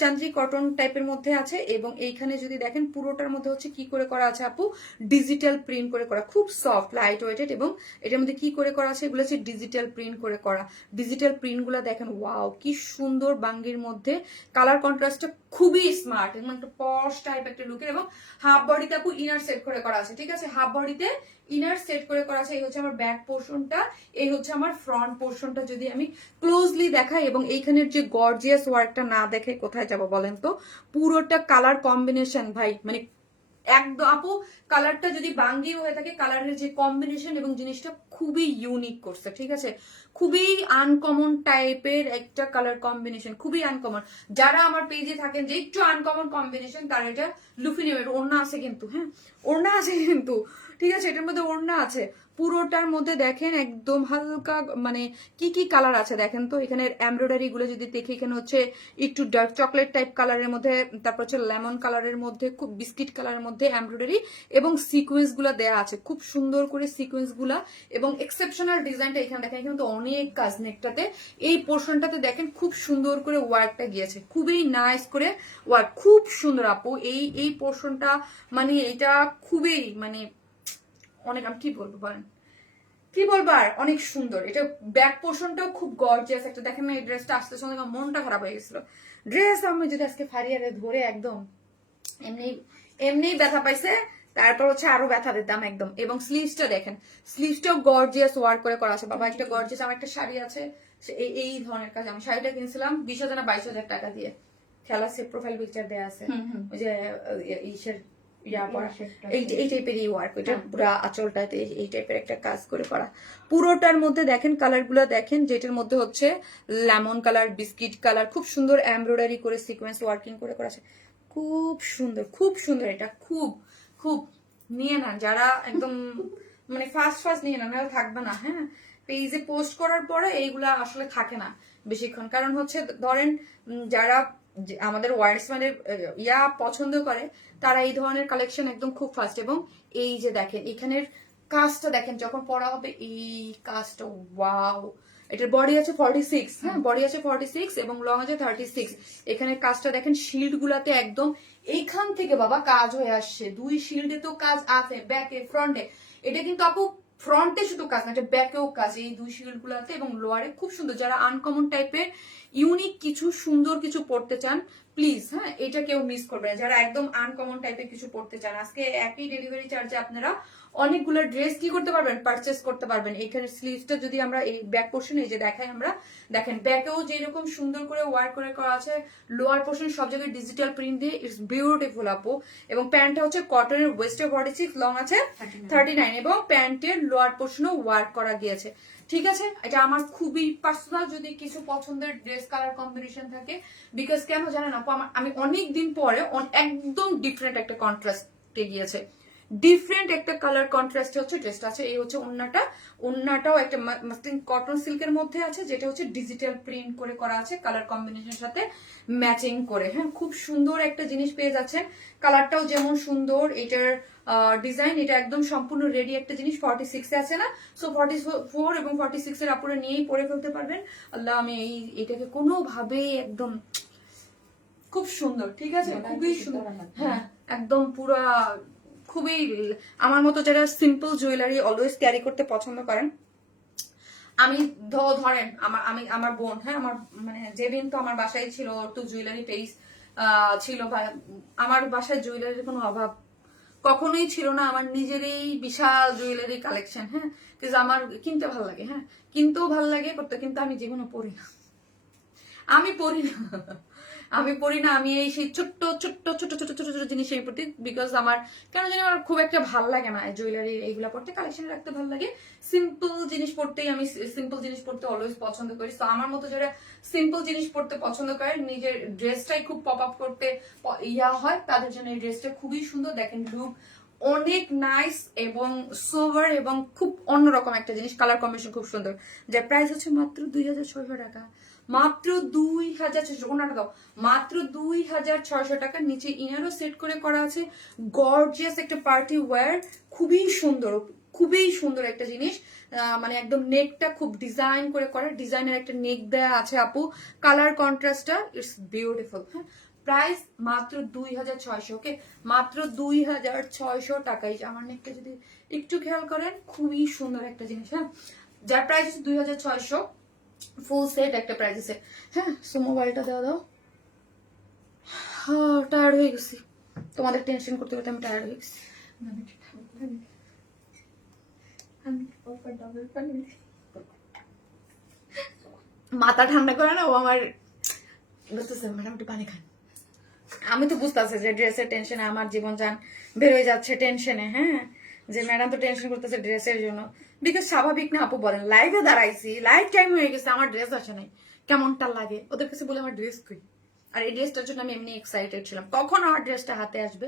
চান্দ্রি কটন টাইপের মধ্যে আছে। এবং এইখানে যদি দেখেন পুরোটার মধ্যে হচ্ছে কি করে করা আছে আপু, ডিজিটাল প্রিন্ট করে করা, খুব সফট লাইট ওয়েটেড। এবং এটার মধ্যে কি করে করা আছে, এগুলো হচ্ছে ডিজিটাল প্রিন্ট করে করা। ডিজিটাল প্রিন্ট গুলা দেখেন, ওয়াও কি সুন্দর, বাঙ্গির মধ্যে কালার কন্ট্রাস্টটা খুবই স্মার্ট, এবং একটা পশ টাইপ একটা লুকের। এবং হাফ বডিতে আপু ইনার সেট করে করা আছে, ঠিক আছে, হাফ বডিতে ইনার সেট করে করা আছে। এই হচ্ছে আমার ব্যাক পোর্শনটা, এই হচ্ছে আমার ফ্রন্ট পোর্শনটা। যদি আমি ক্লোজলি দেখাই, এবং এইখানের যে গর্জিয়াস ওয়ার্কটা না দেখে কোথায় যাব বলেন তো, পুরোটা কালার কম্বিনেশন ভাই, মানে একদম আপু কালারটা যদি বাঙ্গি হয়ে থাকে, কালারের যে কম্বিনেশন এবং জিনিসটা খুবই ইউনিক করছে, ঠিক আছে, খুবই আনকমন টাইপের একটা কালার কম্বিনেশন, খুবই আনকমন। যারা আমার পেজে থাকেন যে একটু আনকমন কম্বিনেশন, তারা এটা লুফি নেবেন। ওড়না আছে কিন্তু, হ্যাঁ ওড়না আছে কিন্তু, ঠিক আছে, এটার মধ্যে ওড়না আছে। পুরোটার মধ্যে দেখেন একদম হালকা, মানে কি কি কালার আছে দেখেন তো। এখানে এমব্রয়ডারি গুলো যদি দেখি, এখানে হচ্ছে একটু ডার্ক চকলেট টাইপ কালারের মধ্যে, তারপর হচ্ছে লেমন কালারের মধ্যে, খুব বিস্কিট কালারের মধ্যে এমব্রয়ডারি এবং সিকোয়েন্স গুলা দেওয়া আছে, খুব সুন্দর করে সিকোয়েন্স গুলা। এবং এক্সেপশনাল ডিজাইনটা এখানে দেখেন, এখানে তো অনেক কাজ নেকটাতে, এই পোর্শনটাতে দেখেন খুব সুন্দর করে ওয়ার্কটা গিয়েছে, খুবই নাইস করে ওয়ার্ক, খুব সুন্দর আপু। এই পোর্শনটা মানে এটা খুবই মানে অনেক, আমি কি বলবো বলেন, কি বলবো আর, অনেক সুন্দর। এটা ব্যাক পোর্শনটাও খুব গর্জিয়াস একটা। দেখেন না এই ড্রেসটা আসতে সঙ্গে আমার মনটা খারাপ হয়ে গেছিল। ড্রেস আমি যদি আজকে ফারিয়ারে ধরে একদম এমনি এমনি ব্যথা পাইছে, তারপর হচ্ছে আরো ব্যথা দিতাম একদম। এবং স্লিভসটা দেখেন, স্লিভসটাও গর্জিয়াস ওয়ার্ক করে করা আছে। বাবা একটা গর্জিয়াস, আমার একটা শাড়ি আছে এই ধরনের কাজ, আমি শাড়িটা কিনছিলাম 20,000 না 22,000 টাকা দিয়ে, খেলা সে প্রোফাইল পিকচার দেয়া আছে, ওই যে ইসের এই টাইপের ওয়ার্ক, ওইটা পুরো আঁচলটাতে এই টাইপের একটা কাজ করে করা। পুরোটার মধ্যে দেখেন কালার গুলো দেখেন, যেটার মধ্যে হচ্ছে লেমন কালার, বিস্কিট কালার, খুব সুন্দর এমব্রয়ডারি করে সিকোয়েন্স ওয়ার্কিং করে করা আছে, খুব সুন্দর, খুব সুন্দর। এটা খুব খুব নিয়ে না, যারা একদম মানে ফার্স্ট নিয়ে না, নাহলে থাকবে না। হ্যাঁ, পেজে পোস্ট করার পরে এইগুলা আসলে থাকে না বেশিক্ষণ, কারণ হচ্ছে ধরেন যারা আমাদের ওয়ার্ডসম্যানের ইয়া পছন্দ করে তারা এই ধরনের কালেকশন একদম খুব ফাস্ট। এবং এই যে দেখেন এখানের কাজটা দেখেন, যখন পরা হবে এই কাজটা, ওয়াও। এটার বডি আছে 46, হ্যাঁ বডি আছে 46 এবং লং আছে 36। এখানে কাজটা দেখেন, শিল্ড গুলাতে একদম এইখান থেকে বাবা কাজ হয়ে আসছে, দুই শিল্ডে তো কাজ আছে, ব্যাকে ফ্রন্টে। এটা কিন্তু আপু ফ্রন্টে শুধু কাজ না, এটা ব্যাকেও কাজ, এই দুই শিল্ড গুলাতে এবং লোয়ারে খুব সুন্দর। যারা আনকমন টাইপের ইউনিক কিছু সুন্দর কিছু পড়তে চান প্লিজ, হ্যাঁ এটা কেউ মিস করবে না। যারা একদম আনকমন টাইপের কিছু পড়তে চান, আজকে একই ডেলিভারি চার্জে আপনারা অনেকগুলো ড্রেস কি করতে পারবেন, পারচেস করতে পারবেন। এখানে স্লিভসটা যদি আমরা এই ব্যাক পোর্শন এই যে দেখাই আমরা, দেখেন ব্যাকেও যেরকম সুন্দর করে ওয়ার্ক করে করা আছে, লোয়ার পোর্শন সব জায়গায় ডিজিটাল প্রিন্ট দিয়ে, ইটস বিউটিফুল আপু। এবং প্যান্টটা হচ্ছে কটনের, ওয়েস্টে 46, লং আছে 39 এবং প্যান্টের লোয়ার পোর্শনও ওয়ার্ক করা গিয়েছে। ঠিক আছে, এটা আমার খুবই পার্সোনাল যদি কিছু পছন্দের ড্রেস কালার কম্বিনেশন থাকে, বিকজ কেন জানেন আপু, আমি অনেক দিন পরে একদম ডিফারেন্ট একটা কন্ট্রাস্টে গিয়েছে, ডিফারেন্ট একটা কালার কন্ট্রাস্টে হচ্ছে ড্রেসটা আছে। এই হচ্ছে ওন্নাটা, ওন্নাটাও একটা মাসলিন কটন সিল্কের মধ্যে আছে, যেটা হচ্ছে ডিজিটাল প্রিন্ট করে করা আছে কালার কম্বিনেশনের সাথে ম্যাচিং করে। হ্যাঁ খুব সুন্দর একটা জিনিস পেয়ে যাচ্ছেন, কালারটাও যেমন সুন্দর, এটার ডিজাইন, এটা একদম সম্পূর্ণ রেডি একটা জিনিস। 46 আছে না, সো 44 এবং 46 এর আপুরে নিয়েই পরে ফেলতে পারবেন। আল্লাহ, আমি এটাকে কোনোভাবে একদম খুব সুন্দর, ঠিক আছে, খুবই সুন্দর। হ্যাঁ একদম পুরা খুবই, আমার মতো যারা সিম্পল জুয়েলারি অলওয়েজ ক্যারি করতে পছন্দ করেন, আমি ধরেন আমার বোন, হ্যাঁ আমার মানে যেদিন তো আমার বাসায় ছিল একটু জুয়েলারি পেজ ছিল, আমার বাসায় জুয়েলারির কোনো অভাব কখনোই ছিল না, আমার নিজেরই বিশাল জুয়েলারি কালেকশন। হ্যাঁ কিন্তু আমার কিনতে ভালো লাগে, হ্যাঁ কিনতেও ভালো লাগে করতে, কিন্তু আমি জীবনে পড়ি না, আমি পড়ি না, আমি পড়ি না। আমি এই সেই ছোট্ট ছোট্ট ছোট ছোট ছোট ছোট জিনিস এই প্রতি, বিকজ আমার কেন জানি আমার খুব একটা ভালো লাগে না জুয়েলারি এইগুলা পড়তে, কালেকশনে রাখতে ভালো লাগে। সিম্পল জিনিস পড়তেই আমি সিম্পল জিনিস পড়তে অলওয়েজ পছন্দ করি। তো আমার মতো যারা সিম্পল জিনিস পড়তে পছন্দ করে, নিজের ড্রেসটাই খুব পপ আপ করতে ইয়া হয়, তাদের জন্য এই ড্রেসটা খুবই সুন্দর। দেখেন লুক অনেক নাইস এবং সোভার এবং খুব অন্যরকম একটা জিনিস, কালার কম্বিনেশন খুব সুন্দর। যার প্রাইস হচ্ছে মাত্র 2600 টাকা, মাত্র 2600। ওনাটা দাও, মাত্র 2600 টাকা। নিচে ইনারও সেট করে করা আছে, গর্জিয়াস একটা পার্টি ওয়্যার, খুবই সুন্দর, খুবই সুন্দর একটা জিনিস। মানে একদম নেকটা খুব ডিজাইন করে করা, ডিজাইনের একটা নেক দেয়া আছে আপু, কালার কন্ট্রাস্টটা ইটস বিউটিফুল। হ্যাঁ প্রাইস মাত্র 2600, ওকে মাত্র 2600 টাকাই। আমার নেকটা যদি একটু খেয়াল করেন, খুবই সুন্দর একটা জিনিস। হ্যাঁ যার প্রাইস হচ্ছে 2600, ফুল সেট একটা প্রাইস আছে। হ্যাঁ সো মোবাইলটা দেওয়া দাও, হ্যাঁ টায়ার্ড হয়ে গেছি, তোমাদের টেনশন করতে করতে আমি টায়ার্ড হয়ে গেছি। মাথা ঠান্ডা করে না ও আমার, বুঝতেছে ম্যাডাম একটু পানি খান। আমি তো বুঝতেছি যে ড্রেসের টেনশনে আমার জীবন যান বের হয়ে যাচ্ছে টেনশনে, হ্যাঁ যে ম্যাডাম তো টেনশন করতেছে ড্রেসের জন্য, বিকজ স্বাভাবিক না আপু বলেন, লাইভে দাঁড়াইছি, লাইভ টাইম হয়ে গেছে, আমার ড্রেস আসে নাই, কেমনটা লাগে ওদের কাছে বলে আমার ড্রেস কই। আর এই ড্রেসটার জন্য আমি এমনি এক্সাইটেড ছিলাম কখন আমার ড্রেসটা হাতে আসবে,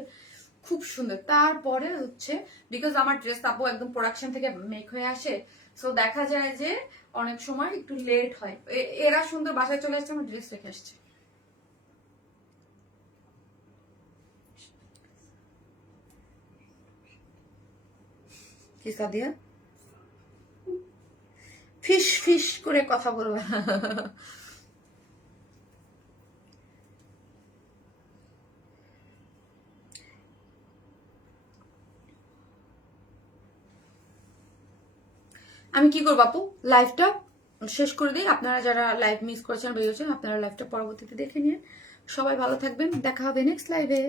খুব সুন্দর। তারপরে হচ্ছে বিকজ আমার ড্রেস আপু একদম প্রোডাকশন থেকে মেক হয়ে আসে, সো দেখা যায় যে অনেক সময় একটু লেট হয়। এরা সুন্দর বাসায় চলে আসছে, আমার ড্রেস রেখে আসছে। কি সাদিয়া ফিস ফিস করে কথা বলবে, আমি কি করবো আপু, লাইভটা শেষ করে দিই। আপনারা যারা লাইভ মিস করেছেন বেরিয়েছেন, আপনারা লাইভটা পরবর্তীতে দেখে নিন। সবাই ভালো থাকবেন, দেখা হবে নেক্সট লাইভে।